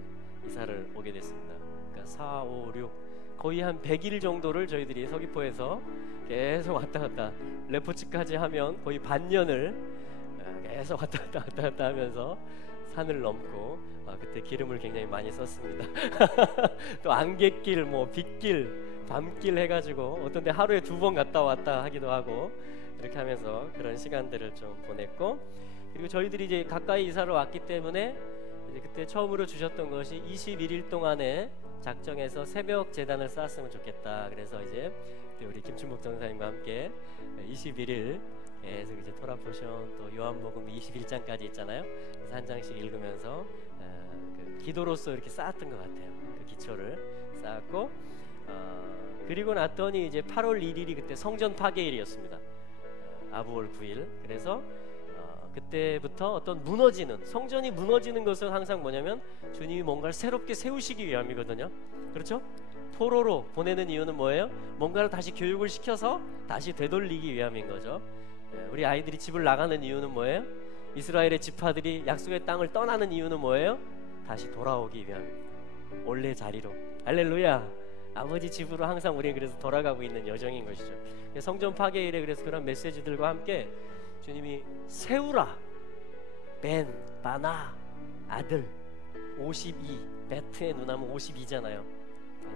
이사를 오게 됐습니다. 그러니까 4, 5, 6 거의 한 100일 정도를 저희들이 서귀포에서 계속 왔다 갔다 레포츠까지 하면 거의 반년을 계속 왔다 갔다 하면서 산을 넘고 그때 기름을 굉장히 많이 썼습니다. 또 안갯길, 뭐 빗길, 밤길 해가지고 어떤 데 하루에 2번 갔다 왔다 하기도 하고 이렇게 하면서 그런 시간들을 좀 보냈고 그리고 저희들이 이제 가까이 이사를 왔기 때문에 이제 그때 처음으로 주셨던 것이 21일 동안에 작정해서 새벽 제단을 쌓았으면 좋겠다. 그래서 이제 우리 김춘복 전사님과 함께 21일 계속 이제 토라포션 또 요한복음 21장까지 있잖아요. 그래서 한 장씩 읽으면서 그 기도로서 이렇게 쌓았던 것 같아요. 그 기초를 쌓았고 그리고 났더니 이제 8월 1일이 그때 성전 파괴일이었습니다. 아부월 9일. 그래서 그때부터 어떤 무너지는 성전이 무너지는 것은 항상 뭐냐면 주님이 뭔가를 새롭게 세우시기 위함이거든요. 그렇죠? 포로로 보내는 이유는 뭐예요? 뭔가를 다시 교육을 시켜서 다시 되돌리기 위함인 거죠. 우리 아이들이 집을 나가는 이유는 뭐예요? 이스라엘의 지파들이 약속의 땅을 떠나는 이유는 뭐예요? 다시 돌아오기 위함입니다. 원래 자리로. 할렐루야. 아버지 집으로 항상 우리는 그래서 돌아가고 있는 여정인 것이죠. 성전 파괴일에 그래서 그런 메시지들과 함께 주님이 세우라 벤, 바나, 아들 52 베트의 누나면 52잖아요.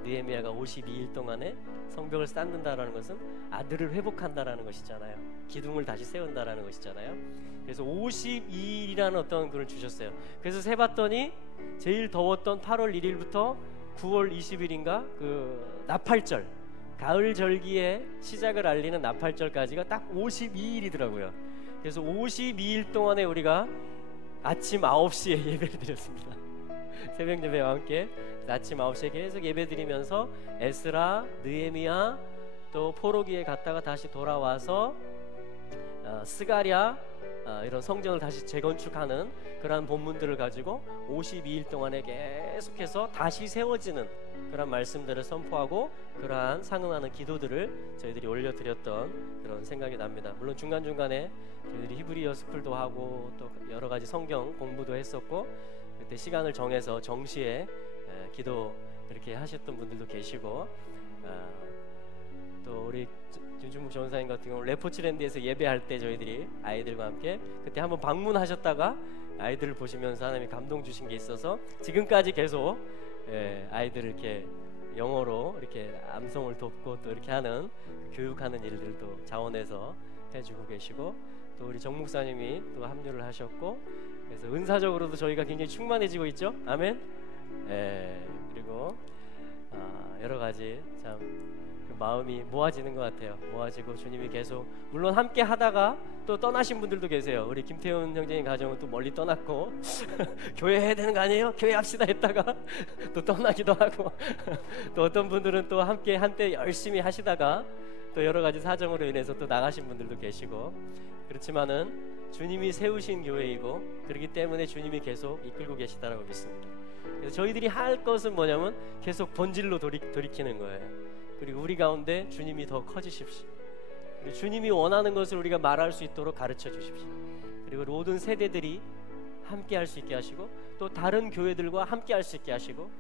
느헤미야가 52일 동안에 성벽을 쌓는다라는 것은 아들을 회복한다라는 것이잖아요. 기둥을 다시 세운다라는 것이잖아요. 그래서 52일이라는 어떤 글을 주셨어요. 그래서 세봤더니 제일 더웠던 8월 1일부터 9월 20일인가 그 나팔절 가을 절기의 시작을 알리는 나팔절까지가 딱 52일이더라고요. 그래서 52일 동안에 우리가 아침 9시에 예배를 드렸습니다. 새벽 예배와 함께 아침 9시에 계속 예배 드리면서 에스라, 느헤미야 또 포로기에 갔다가 다시 돌아와서 스가랴 이런 성전을 다시 재건축하는 그러한 본문들을 가지고 52일 동안에 계속해서 다시 세워지는 그런 말씀들을 선포하고 그러한 상응하는 기도들을 저희들이 올려드렸던 그런 생각이 납니다. 물론 중간중간에 저희들이 히브리어 스쿨도 하고 또 여러 가지 성경 공부도 했었고 그때 시간을 정해서 정시에 기도 이렇게 하셨던 분들도 계시고 또 우리 김준묵 전사님 같은 경우 레포츠랜드에서 예배할 때 저희들이 아이들과 함께 그때 한번 방문하셨다가 아이들을 보시면서 하나님이 감동 주신 게 있어서 지금까지 계속 아이들을 이렇게 영어로 이렇게 암송을 돕고 또 이렇게 하는 교육하는 일들도 자원해서 해주고 계시고 또 우리 정 목사님이 또 합류를 하셨고 그래서 은사적으로도 저희가 굉장히 충만해지고 있죠. 아멘. 그리고 여러 가지 참 그 마음이 모아지는 것 같아요. 모아지고 주님이 계속 물론 함께 하다가 또 떠나신 분들도 계세요. 우리 김태훈 형제님 가정은 또 멀리 떠났고 교회 해야 되는 거 아니에요? 교회 합시다 했다가 또 떠나기도 하고 또 어떤 분들은 또 함께 한때 열심히 하시다가 또 여러 가지 사정으로 인해서 또 나가신 분들도 계시고, 그렇지만은 주님이 세우신 교회이고 그렇기 때문에 주님이 계속 이끌고 계시다라고 믿습니다. 그래서 저희들이 할 것은 뭐냐면 계속 본질로 돌이키는 거예요. 그리고 우리 가운데 주님이 더 커지십시오. 그리고 주님이 원하는 것을 우리가 말할 수 있도록 가르쳐 주십시오. 그리고 모든 세대들이 함께 할 수 있게 하시고, 또 다른 교회들과 함께 할 수 있게 하시고,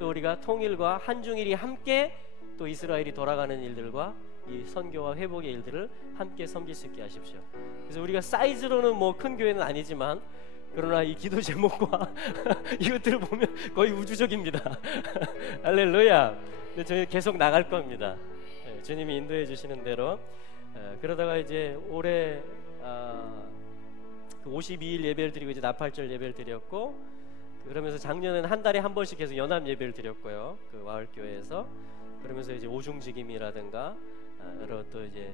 또 우리가 통일과 한중일이 함께 또 이스라엘이 돌아가는 일들과 이 선교와 회복의 일들을 함께 섬길 수 있게 하십시오. 그래서 우리가 사이즈로는 뭐 큰 교회는 아니지만, 그러나 이 기도 제목과 이것들을 보면 거의 우주적입니다. 할렐루야. 근데 저희 계속 나갈 겁니다. 주님이 인도해 주시는 대로. 그러다가 이제 올해 52일 예배를 드리고 이제 나팔절 예배를 드렸고, 그러면서 작년에는 한 달에 한 번씩 계속 연합 예배를 드렸고요, 그 와울교회에서. 그러면서 이제 오중직임이라든가 여러 또 이제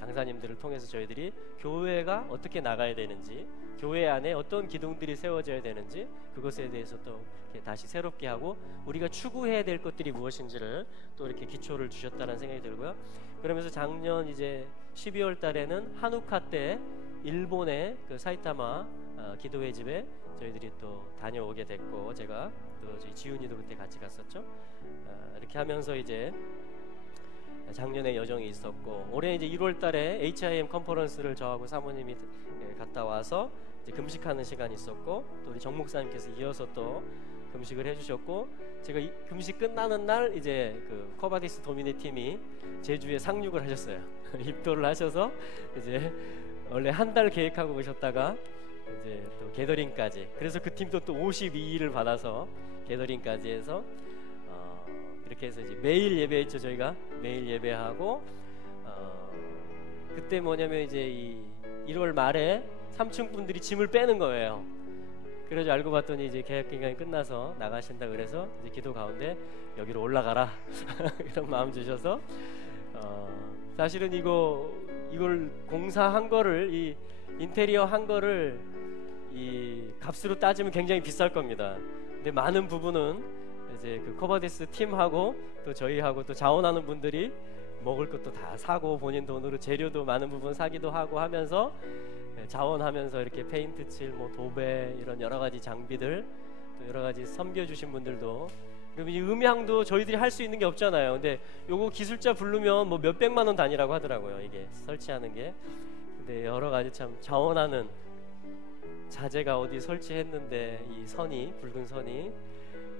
그 당사님들을 통해서 저희들이 교회가 어떻게 나가야 되는지, 교회 안에 어떤 기둥들이 세워져야 되는지, 그것에 대해서 또 이렇게 다시 새롭게 하고 우리가 추구해야 될 것들이 무엇인지를 또 이렇게 기초를 주셨다는 생각이 들고요. 그러면서 작년 이제 12월 달에는 한우카 때 일본의 그 사이타마 기도회 집에 저희들이 또 다녀오게 됐고, 제가 또 저희 지훈이도 그때 같이 갔었죠. 이렇게 하면서 이제 작년에 여정이 있었고, 올해 이제 1월 달에 HIM 컨퍼런스를 저하고 사모님이 갔다 와서 이제 금식하는 시간이 있었고, 또 우리 정 목사님께서 이어서 또 금식을 해주셨고, 제가 이 금식 끝나는 날 이제 그 커바디스 도미네 팀이 제주에 상륙을 하셨어요. 입도를 하셔서 이제 원래 한 달 계획하고 오셨다가 이제 또 게더링까지, 그래서 그 팀도 또 52일을 받아서 게더링까지 해서 그렇게 해서 이제 매일 예배했죠. 저희가 매일 예배하고, 그때 뭐냐면 이제 이 1월 말에 3층 분들이 짐을 빼는 거예요. 그래서 알고 봤더니 이제 계약 기간이 끝나서 나가신다 그래서 이제 기도 가운데 여기로 올라가라 이런 마음 주셔서, 사실은 이걸 공사한 거를, 이 인테리어 한 거를 이 값으로 따지면 굉장히 비쌀 겁니다. 근데 많은 부분은 이제 그 커버디스 팀하고 또 저희하고 또 자원하는 분들이 먹을 것도 다 사고 본인 돈으로 재료도 많은 부분 사기도 하고 하면서 자원하면서 이렇게 페인트 칠, 뭐 도배, 이런 여러 가지 장비들, 또 여러 가지 섬겨주신 분들도, 그리고 이 음향도 저희들이 할 수 있는 게 없잖아요. 근데 요거 기술자 부르면 뭐 몇백만 원 단위라고 하더라고요, 이게 설치하는 게. 근데 여러 가지 참 자원하는, 자재가 어디 설치했는데 이 선이, 붉은 선이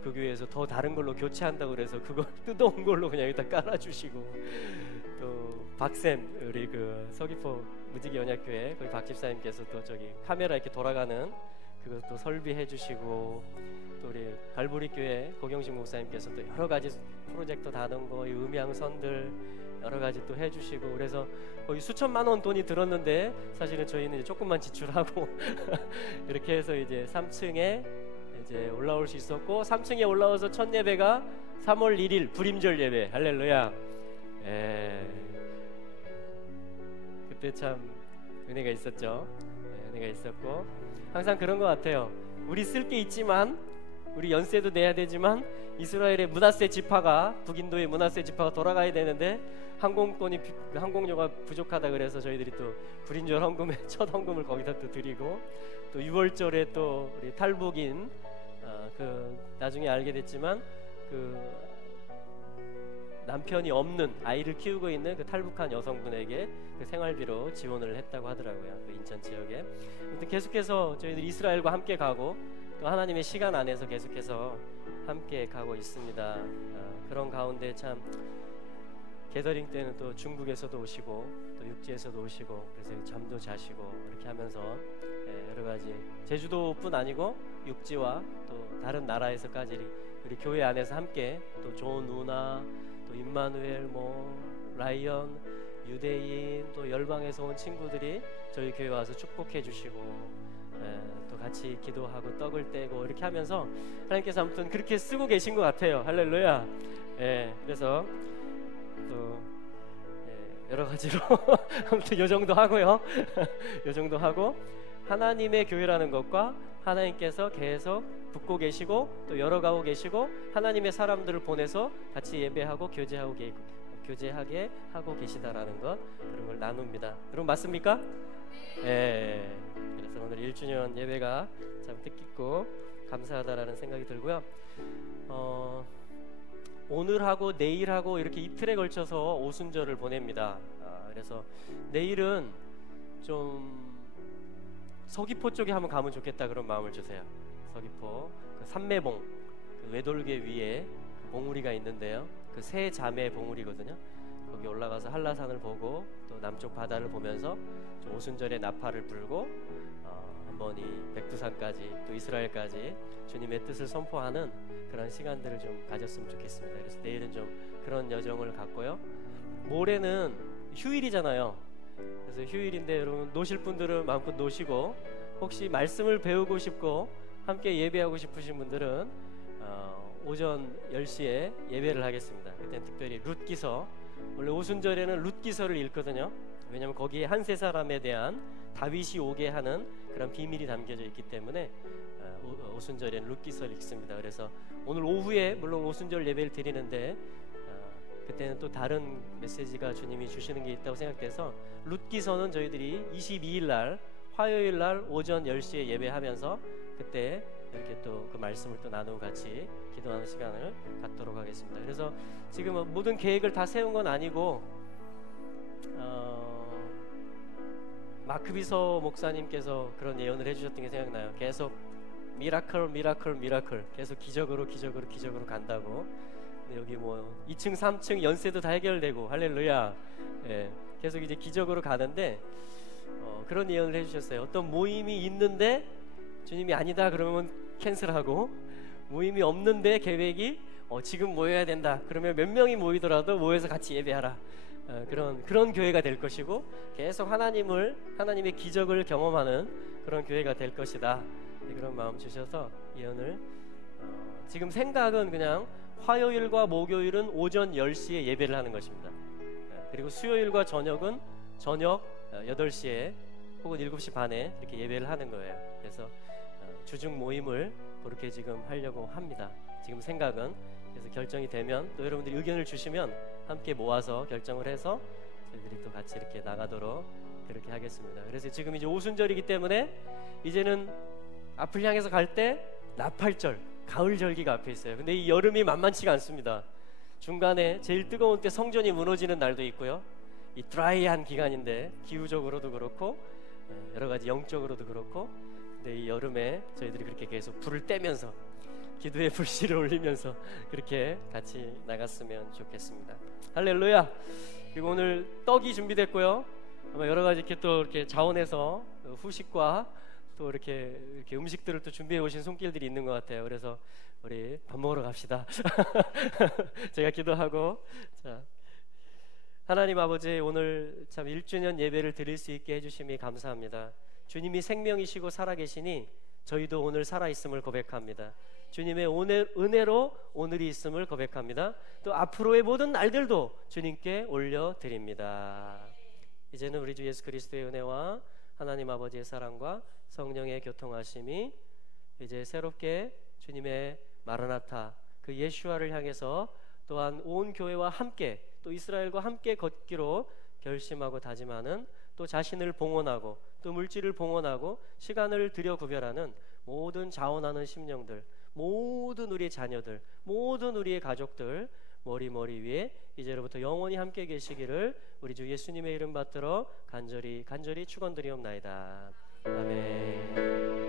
그 교회에서 더 다른 걸로 교체한다고 그래서 그걸 뜯어온 걸로 그냥 일단 깔아주시고, 또 박쌤, 우리 그 서귀포 무지개 언약교회 거기 박 집사님께서 또 저기 카메라 이렇게 돌아가는 그것도 설비해 주시고, 또 우리 갈보리 교회 고경식 목사님께서 또 여러 가지 프로젝터 다른 거, 이 음향선들 여러 가지 또 해주시고, 그래서 거의 수천만 원 돈이 들었는데 사실은 저희는 이제 조금만 지출하고 이렇게 해서 이제 3층에 이제 올라올 수 있었고, 3층에 올라와서 첫 예배가 3월 1일 불임절 예배. 할렐루야. 그때 참 은혜가 있었죠. 은혜가 있었고, 항상 그런 것 같아요. 우리 쓸 게 있지만, 우리 연세도 내야 되지만, 이스라엘의 므낫세 지파가, 북인도의 므낫세 지파가 돌아가야 되는데 항공료가 부족하다 그래서 저희들이 또 불임절 헌금에 첫 헌금을 거기다 또 드리고, 또 6월절에 또 우리 탈북인 그 나중에 알게 됐지만 그 남편이 없는 아이를 키우고 있는 그 탈북한 여성분에게 그 생활비로 지원을 했다고 하더라고요, 그 인천 지역에. 아무튼 계속해서 저희들이 이스라엘과 함께 가고, 또 하나님의 시간 안에서 계속해서 함께 가고 있습니다. 그런 가운데 참 게더링 때는 또 중국에서도 오시고 또 육지에서도 오시고, 그래서 잠도 자시고 이렇게 하면서 여러 가지 제주도뿐 아니고 육지와 또 다른 나라에서까지 우리 교회 안에서 함께, 또 좋은 누나, 또 임마누엘, 뭐 라이언, 유대인, 또 열방에서 온 친구들이 저희 교회 와서 축복해 주시고, 또 같이 기도하고 떡을 떼고 이렇게 하면서 하나님께서 아무튼 그렇게 쓰고 계신 것 같아요. 할렐루야. 그래서 또 여러 가지로 아무튼 요 정도 하고요. 요 정도 하고, 하나님의 교회라는 것과 하나님께서 계속 붙고 계시고 또 열어가고 계시고, 하나님의 사람들을 보내서 같이 예배하고 교제하게 하고 계시다라는 것, 그런 걸 나눕니다. 여러분 맞습니까? 예. 그래서 오늘 1주년 예배가 참 뜻깊고 감사하다라는 생각이 들고요. 오늘하고 내일하고 이렇게 이틀에 걸쳐서 오순절을 보냅니다. 그래서 내일은 좀 서귀포 쪽에 한번 가면 좋겠다 그런 마음을 주세요. 서귀포 그 삼매봉, 그 외돌개 위에 그 봉우리가 있는데요. 그 세 자매 봉우리거든요. 거기 올라가서 한라산을 보고 또 남쪽 바다를 보면서 좀 오순절에 나팔을 불고 한번 이 백두산까지 또 이스라엘까지 주님의 뜻을 선포하는 그런 시간들을 좀 가졌으면 좋겠습니다. 그래서 내일은 좀 그런 여정을 갖고요. 모레는 휴일이잖아요. 그래서 휴일인데 여러분 노실 분들은 마음껏 노시고, 혹시 말씀을 배우고 싶고 함께 예배하고 싶으신 분들은 오전 10시에 예배를 하겠습니다. 그때는 특별히 룻기서, 원래 오순절에는 룻기서를 읽거든요. 왜냐하면 거기에 한 세 사람에 대한 다윗이 오게 하는 그런 비밀이 담겨져 있기 때문에 오순절에는 룻기서를 읽습니다. 그래서 오늘 오후에 물론 오순절 예배를 드리는데 그때는 또 다른 메시지가 주님이 주시는 게 있다고 생각돼서 룻기서는 저희들이 22일 날 화요일 날 오전 10시에 예배하면서 그때 이렇게 또 그 말씀을 또 나누고 같이 기도하는 시간을 갖도록 하겠습니다. 그래서 지금 모든 계획을 다 세운 건 아니고 마크비서 목사님께서 그런 예언을 해주셨던 게 생각나요. 계속 미라클 계속 기적으로 간다고. 근데 여기 뭐 2층 3층 연세도 다 해결되고 할렐루야. 예, 계속 이제 기적으로 가는데 그런 예언을 해주셨어요. 어떤 모임이 있는데 주님이 아니다 그러면 캔슬하고, 모임이 없는데 계획이 지금 모여야 된다 그러면 몇 명이 모이더라도 모여서 같이 예배하라. 그런 교회가 될 것이고, 계속 하나님의 기적을 경험하는 그런 교회가 될 것이다. 그런 마음 주셔서 예언을 지금 생각은 그냥 화요일과 목요일은 오전 10시에 예배를 하는 것입니다. 그리고 수요일과 저녁은 저녁 8시에 혹은 7시 반에 이렇게 예배를 하는 거예요. 그래서 주중 모임을 그렇게 지금 하려고 합니다. 지금 생각은. 그래서 결정이 되면 또 여러분들이 의견을 주시면 함께 모아서 결정을 해서 저희들이 또 같이 이렇게 나가도록 그렇게 하겠습니다. 그래서 지금 이제 오순절이기 때문에 이제는 앞을 향해서 갈 때 나팔절, 가을 절기가 앞에 있어요. 근데 이 여름이 만만치가 않습니다. 중간에 제일 뜨거운 때 성전이 무너지는 날도 있고요. 이 드라이한 기간인데 기후적으로도 그렇고 여러 가지 영적으로도 그렇고, 근데 이 여름에 저희들이 그렇게 계속 불을 떼면서 기도의 불씨를 올리면서 그렇게 같이 나갔으면 좋겠습니다. 할렐루야. 그리고 오늘 떡이 준비됐고요. 아마 여러 가지 이렇게 또 이렇게 자원해서 후식과 또 이렇게 음식들을 또 준비해 오신 손길들이 있는 것 같아요. 그래서 우리 밥 먹으러 갑시다. 제가 기도하고. 자, 하나님 아버지, 오늘 참 1주년 예배를 드릴 수 있게 해주심이 감사합니다. 주님이 생명이시고 살아계시니 저희도 오늘 살아있음을 고백합니다. 주님의 은혜로 오늘이 있음을 고백합니다. 또 앞으로의 모든 날들도 주님께 올려드립니다. 이제는 우리 주 예수 그리스도의 은혜와 하나님 아버지의 사랑과 성령의 교통하심이 이제 새롭게 주님의 마라나타 그 예수와를 향해서 또한 온 교회와 함께 또 이스라엘과 함께 걷기로 결심하고 다짐하는, 또 자신을 봉헌하고 또 물질을 봉헌하고 시간을 들여 구별하는 모든 자원하는 심령들, 모든 우리의 자녀들, 모든 우리의 가족들 머리 위에 이제로부터 영원히 함께 계시기를 우리 주 예수님의 이름 받들어 간절히 축원드리옵나이다. 아멘.